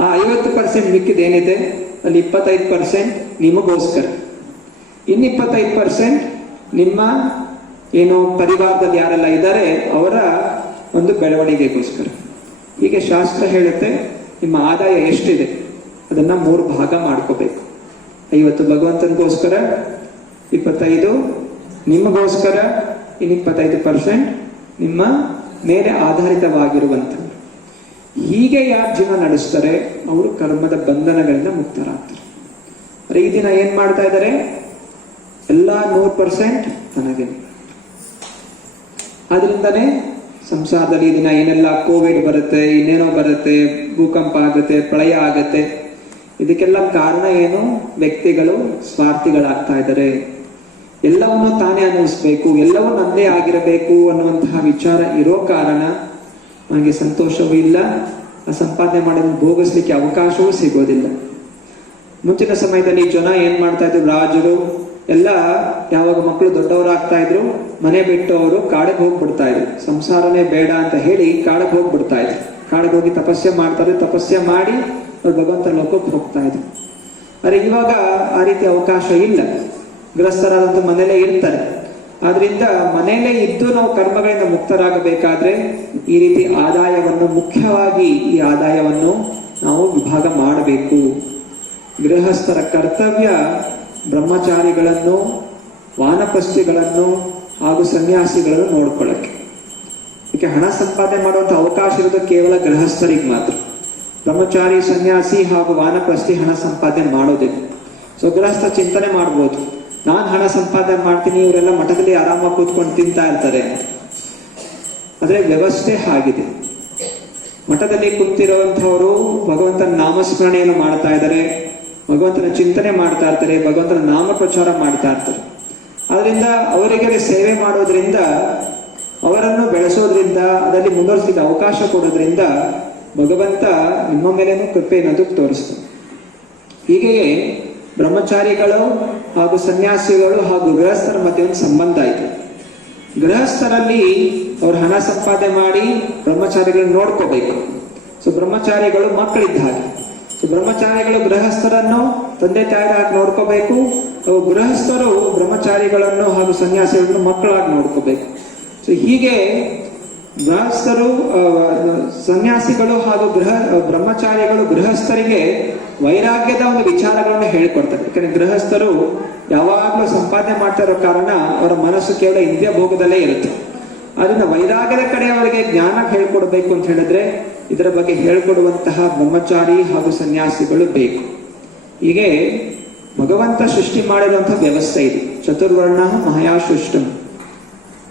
ಆ 50% ಮಿಕ್ಕಿದೇನಿದೆ ಅಲ್ಲಿ 25% ನಿಮಗೋಸ್ಕರ, ಇನ್ನು 25% ನಿಮ್ಮ ಏನು ಪರಿವಾರದಲ್ಲಿ ಯಾರೆಲ್ಲ ಇದ್ದಾರೆ ಅವರ ಒಂದು ಬೆಳವಣಿಗೆಗೋಸ್ಕರ. ಹೀಗೆ ಶಾಸ್ತ್ರ ಹೇಳುತ್ತೆ, ನಿಮ್ಮ ಆದಾಯ ಎಷ್ಟಿದೆ ಅದನ್ನ 3 ಭಾಗ ಮಾಡ್ಕೋಬೇಕು. 50 ಭಗವಂತನಿಗೋಸ್ಕರ, 25 ನಿಮಗೋಸ್ಕರ, ಇನ್ನು 25% ನಿಮ್ಮ ಮೇಲೆ ಆಧಾರಿತವಾಗಿರುವಂಥದ್ದು. ಹೀಗೆ ಯಾರು ಜೀವನ ನಡೆಸ್ತಾರೆ ಅವರು ಕರ್ಮದ ಬಂಧನಗಳಿಂದ ಮುಕ್ತರಾಗ್ತಾರೆ. ಈ ದಿನ ಏನ್ ಮಾಡ್ತಾ ಇದ್ದಾರೆ, ಎಲ್ಲ 100% ತನಗೆ. ಆದ್ರಿಂದಾನೇ ಸಂಸಾರದಲ್ಲಿ ಈ ದಿನ ಏನೆಲ್ಲ ಕೋವಿಡ್ ಬರುತ್ತೆ, ಇನ್ನೇನೋ ಬರುತ್ತೆ, ಭೂಕಂಪ ಆಗುತ್ತೆ, ಪ್ರಳಯ ಆಗುತ್ತೆ. ಇದಕ್ಕೆಲ್ಲ ಕಾರಣ ಏನು? ವ್ಯಕ್ತಿಗಳು ಸ್ವಾರ್ಥಿಗಳಾಗ್ತಾ ಇದ್ದಾರೆ. ಎಲ್ಲವನ್ನೂ ತಾನೇ ಅನುಭವಿಸ್ಬೇಕು, ಎಲ್ಲವೂ ನಮ್ಮದೇ ಆಗಿರಬೇಕು ಅನ್ನುವಂತಹ ವಿಚಾರ ಇರೋ ಕಾರಣ ನನಗೆ ಸಂತೋಷವೂ ಇಲ್ಲ, ಆ ಸಂಪಾದನೆ ಮಾಡೋದನ್ನು ಭೋಗಿಸ್ಲಿಕ್ಕೆ ಅವಕಾಶವೂ ಸಿಗೋದಿಲ್ಲ. ಮುಂಚಿನ ಸಮಯದಲ್ಲಿ ಜನ ಏನ್ ಮಾಡ್ತಾ ಇದ್ರು, ರಾಜರು ಎಲ್ಲ ಯಾವಾಗ ಮಕ್ಕಳು ದೊಡ್ಡವರಾಗ್ತಾ ಇದ್ರು ಮನೆ ಬಿಟ್ಟು ಅವರು ಕಾಡಿಗೆ ಹೋಗ್ಬಿಡ್ತಾ ಇದ್ರು. ಸಂಸಾರನೇ ಬೇಡ ಅಂತ ಹೇಳಿ ಕಾಡಿಗೆ ಹೋಗ್ಬಿಡ್ತಾ ಇದ್ರು. ಕಾಡಿಗೆ ಹೋಗಿ ತಪಸ್ಸೆ ಮಾಡ್ತಾರೆ, ತಪಸ್ಸೆ ಮಾಡಿ ಅವ್ರು ಭಗವಂತ ಲೋಕಕ್ಕೆ ಹೋಗ್ತಾ ಇದ್ರು. ಆದ್ರೆ ಇವಾಗ ಆ ರೀತಿ ಅವಕಾಶ ಇಲ್ಲ. ಗೃಹಸ್ಥರಾದಂತ ಮನೇಲೇ ಇರ್ತಾರೆ. ಆದ್ರಿಂದ ಮನೆಯಲ್ಲೇ ಇದ್ದು ನಾವು ಕರ್ಮಗಳಿಂದ ಮುಕ್ತರಾಗಬೇಕಾದ್ರೆ ಈ ರೀತಿ ಆದಾಯವನ್ನು, ಮುಖ್ಯವಾಗಿ ಈ ಆದಾಯವನ್ನು ನಾವು ವಿಭಾಗ ಮಾಡಬೇಕು. ಗೃಹಸ್ಥರ ಕರ್ತವ್ಯ ಬ್ರಹ್ಮಚಾರಿಗಳನ್ನು, ವಾನಪ್ರಸ್ಥಿಗಳನ್ನು ಹಾಗೂ ಸನ್ಯಾಸಿಗಳನ್ನು ನೋಡ್ಕೊಳ್ಳಕ್ಕೆ. ಇದಕ್ಕೆ ಹಣ ಸಂಪಾದನೆ ಮಾಡುವಂತ ಅವಕಾಶ ಇರೋದು ಕೇವಲ ಗೃಹಸ್ಥರಿಗೆ ಮಾತ್ರ. ಬ್ರಹ್ಮಚಾರಿ, ಸನ್ಯಾಸಿ ಹಾಗೂ ವಾನಪ್ರಸ್ಥಿ ಹಣ ಸಂಪಾದನೆ ಮಾಡೋದಿಲ್ಲ. ಸೊ ಗೃಹಸ್ಥ ಚಿಂತನೆ ಮಾಡ್ಬೋದು, ನಾನು ಹಣ ಸಂಪಾದನೆ ಮಾಡ್ತೀನಿ, ಇವರೆಲ್ಲ ಮಠದಲ್ಲಿ ಆರಾಮಾಗಿ ಕೂತ್ಕೊಂಡು ತಿಂತಾ ಇರ್ತಾರೆ ಅಂತ. ಆದ್ರೆ ವ್ಯವಸ್ಥೆ ಆಗಿದೆ. ಮಠದಲ್ಲಿ ಕೂತಿರುವಂತಹವರು ಭಗವಂತನ ನಾಮಸ್ಮರಣೆಯನ್ನು ಮಾಡ್ತಾ ಇದ್ದಾರೆ, ಭಗವಂತನ ಚಿಂತನೆ ಮಾಡ್ತಾ ಇರ್ತಾರೆ, ಭಗವಂತನ ನಾಮ ಪ್ರಚಾರ ಮಾಡ್ತಾ ಇರ್ತಾರೆ. ಆದ್ರಿಂದ ಅವರಿಗೆ ಸೇವೆ ಮಾಡೋದ್ರಿಂದ, ಅವರನ್ನು ಬೆಳೆಸೋದ್ರಿಂದ, ಅದರಲ್ಲಿ ಮುಂದುವರಿಸಲಿಕ್ಕೆ ಅವಕಾಶ ಕೊಡೋದ್ರಿಂದ ಭಗವಂತ ನಿಮ್ಮ ಮೇಲೇನೂ ಕೃಪೆ ಅನ್ನೋದು ತೋರಿಸ್ತಾರೆ. ಹೀಗೆಯೇ ಬ್ರಹ್ಮಚಾರಿಗಳು ಹಾಗೂ ಸನ್ಯಾಸಿಗಳು ಹಾಗೂ ಗೃಹಸ್ಥರ ಮಧ್ಯೆ ಒಂದು ಸಂಬಂಧ ಇದೆ. ಗೃಹಸ್ಥರಲ್ಲಿ ಅವ್ರು ಹಣ ಸಂಪಾದನೆ ಮಾಡಿ ಬ್ರಹ್ಮಚಾರಿಗಳನ್ನ ನೋಡ್ಕೋಬೇಕು. ಸೊ ಬ್ರಹ್ಮಚಾರಿಗಳು ಮಕ್ಕಳಿದ್ದ ಹಾಗೆ. ಸೊ ಬ್ರಹ್ಮಚಾರಿಗಳು ಗೃಹಸ್ಥರನ್ನು ತಂದೆ ತಾಯಿಯಾಗಿ ನೋಡ್ಕೋಬೇಕು, ಗೃಹಸ್ಥರು ಬ್ರಹ್ಮಚಾರಿಗಳನ್ನು ಹಾಗೂ ಸನ್ಯಾಸಿಗಳನ್ನು ಮಕ್ಕಳಾಗಿ ನೋಡ್ಕೋಬೇಕು. ಸೊ ಹೀಗೆ ಗೃಹಸ್ಥರು, ಸನ್ಯಾಸಿಗಳು ಹಾಗೂ ಬ್ರಹ್ಮಚಾರಿಗಳು ಗೃಹಸ್ಥರಿಗೆ ವೈರಾಗ್ಯದ ಒಂದು ವಿಚಾರಗಳನ್ನು ಹೇಳಿಕೊಡ್ತಾರೆ. ಯಾಕಂದ್ರೆ ಗೃಹಸ್ಥರು ಯಾವಾಗಲೂ ಸಂಪಾದನೆ ಮಾಡ್ತಾ ಇರೋ ಕಾರಣ ಅವರ ಮನಸ್ಸು ಕೇವಲ ಇಂದ್ರಿಯ ಭೋಗದಲ್ಲೇ ಇರುತ್ತೆ. ಅದನ್ನ ವೈರಾಗ್ಯದ ಕಡೆ ಅವರಿಗೆ ಜ್ಞಾನ ಹೇಳ್ಕೊಡ್ಬೇಕು ಅಂತ ಹೇಳಿದ್ರೆ ಇದರ ಬಗ್ಗೆ ಹೇಳ್ಕೊಡುವಂತಹ ಬ್ರಹ್ಮಚಾರಿ ಹಾಗೂ ಸನ್ಯಾಸಿಗಳು ಬೇಕು. ಹೀಗೆ ಭಗವಂತ ಸೃಷ್ಟಿ ಮಾಡಿರುವಂತಹ ವ್ಯವಸ್ಥೆ ಇದೆ. ಚತುರ್ವರ್ಣ ಮಹಯಾ ಸೃಷ್ಟಂ.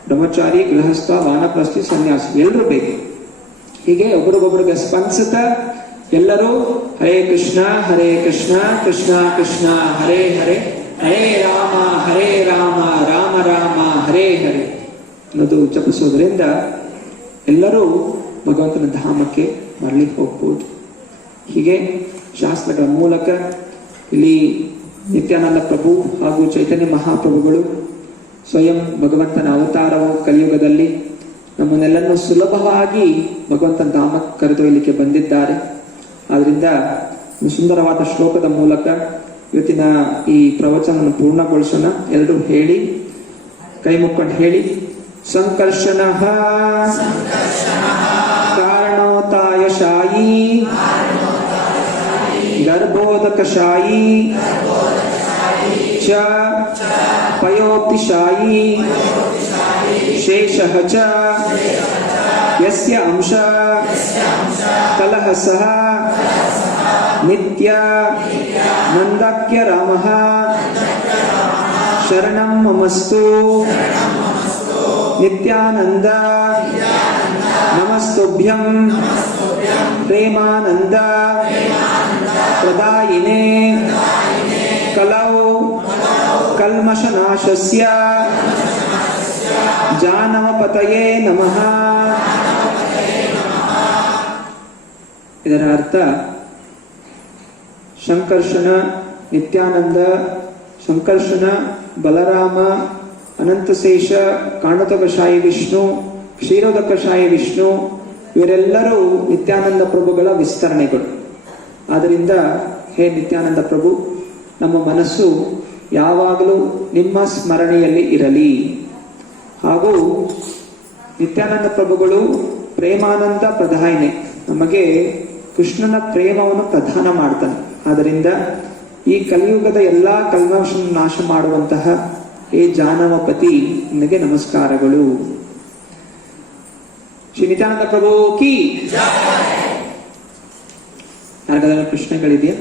ಬ್ರಹ್ಮಚಾರಿ, ಗೃಹಸ್ಥ, ವಾನಪ್ರಸ್ಥಿ, ಸನ್ಯಾಸಿ ಎಲ್ಲರೂ ಬೇಕು. ಹೀಗೆ ಒಬ್ರಿಗೊಬ್ರಿಗೆ ಸ್ಪಂದಿಸುತ್ತಾ ಎಲ್ಲರೂ ಹರೇ ಕೃಷ್ಣ ಕೃಷ್ಣ ಕೃಷ್ಣ ಹರೇ ಹರೇ, ಹರೇ ರಾಮ ರಾಮ ರಾಮ ಹರೇ ಹರೇ ಅನ್ನೋದು ಜಪಿಸೋದ್ರಿಂದ ಎಲ್ಲರೂ ಭಗವಂತನ ಧಾಮಕ್ಕೆ ಮರಳಿ ಹೋಗ್ಬೋದು. ಹೀಗೆ ಶಾಸ್ತ್ರಗಳ ಮೂಲಕ ಇಲ್ಲಿ ನಿತ್ಯಾನಂದ ಪ್ರಭು ಹಾಗೂ ಚೈತನ್ಯ ಮಹಾಪ್ರಭುಗಳು ಸ್ವಯಂ ಭಗವಂತನ ಅವತಾರವು ಕಲಿಯುಗದಲ್ಲಿ ನಮ್ಮನ್ನೆಲ್ಲನ್ನು ಸುಲಭವಾಗಿ ಭಗವಂತನ ಧಾಮಕ್ಕೆ ಕರೆದೊಯ್ಯಲಿಕ್ಕೆ ಬಂದಿದ್ದಾರೆ. ಆದ್ರಿಂದ ಸುಂದರವಾದ ಶ್ಲೋಕದ ಮೂಲಕ ಇವತ್ತಿನ ಈ ಪ್ರವಚನ ಪೂರ್ಣಗೊಳಿಸೋಣ. ಎಲ್ಲರೂ ಹೇಳಿ, ಕೈ ಮುಕ್ಕೊಂಡು ಹೇಳಿ. ಸಂಕರ್ಷಣ ಕಾರಣೋತಾಯಶಾಯಿ ಗರ್ಭೋದಕಶಾಯಿ ಚ ಪಯೋಕ್ತಿಶಾಯಿ ಶೇಷಃ ಚ ಯಸ್ಯ ಅಂಶ ಕಲಹಸಃ ನಿತ್ಯ ನಂದಾಖ್ಯ ರಾಮಃ ಶರಣಂ ಮಮಸ್ತು ನಿತ್ಯಾನಂದ ನಮಸ್ತುಭ್ಯಂ ಪ್ರೇಮಾನಂದ ಪ್ರದಾಯಿನೇ ಕಲೌ ಕಲ್ಮಷನಾಶಸ್ಯ ಜಾನವಪತಯೇ ನಮಃ. ಇದರ ಅರ್ಥ ಸಂಕರ್ಷಣ, ನಿತ್ಯಾನಂದ, ಸಂಕರ್ಷಣ, ಬಲರಾಮ, ಅನಂತಶೇಷ, ಕಾಣತಕಶಾಯಿ ವಿಷ್ಣು, ಕ್ಷೀರೋದಕಶಾಯಿ ವಿಷ್ಣು ಇವರೆಲ್ಲರೂ ನಿತ್ಯಾನಂದ ಪ್ರಭುಗಳ ವಿಸ್ತರಣೆಗಳು. ಆದ್ದರಿಂದ ಹೇ ನಿತ್ಯಾನಂದ ಪ್ರಭು, ನಮ್ಮ ಮನಸ್ಸು ಯಾವಾಗಲೂ ನಿಮ್ಮ ಸ್ಮರಣೆಯಲ್ಲಿ ಇರಲಿ. ಹಾಗೂ ನಿತ್ಯಾನಂದ ಪ್ರಭುಗಳು ಪ್ರೇಮಾನಂದ ಪ್ರಧಾಯಿನಿ, ನಮಗೆ ಕೃಷ್ಣನ ಪ್ರೇಮವನ್ನು ಪ್ರದಾನ ಮಾಡ್ತಾನೆ. ಆದ್ದರಿಂದ ಈ ಕಲಿಯುಗದ ಎಲ್ಲಾ ಕಲ್ಮಶ ನಾಶ ಮಾಡುವಂತಹ ಹೇ ಜಾನವಪತಿ, ನಿನಗೆ ನಮಸ್ಕಾರಗಳು. ಶ್ರೀ ನಿತ್ಯಾನಂದ ಪ್ರಭು ಕಿ. ಯಾರಿಗಾದ್ರೂ ಪ್ರಶ್ನೆಗಳಿದೆಯಾ?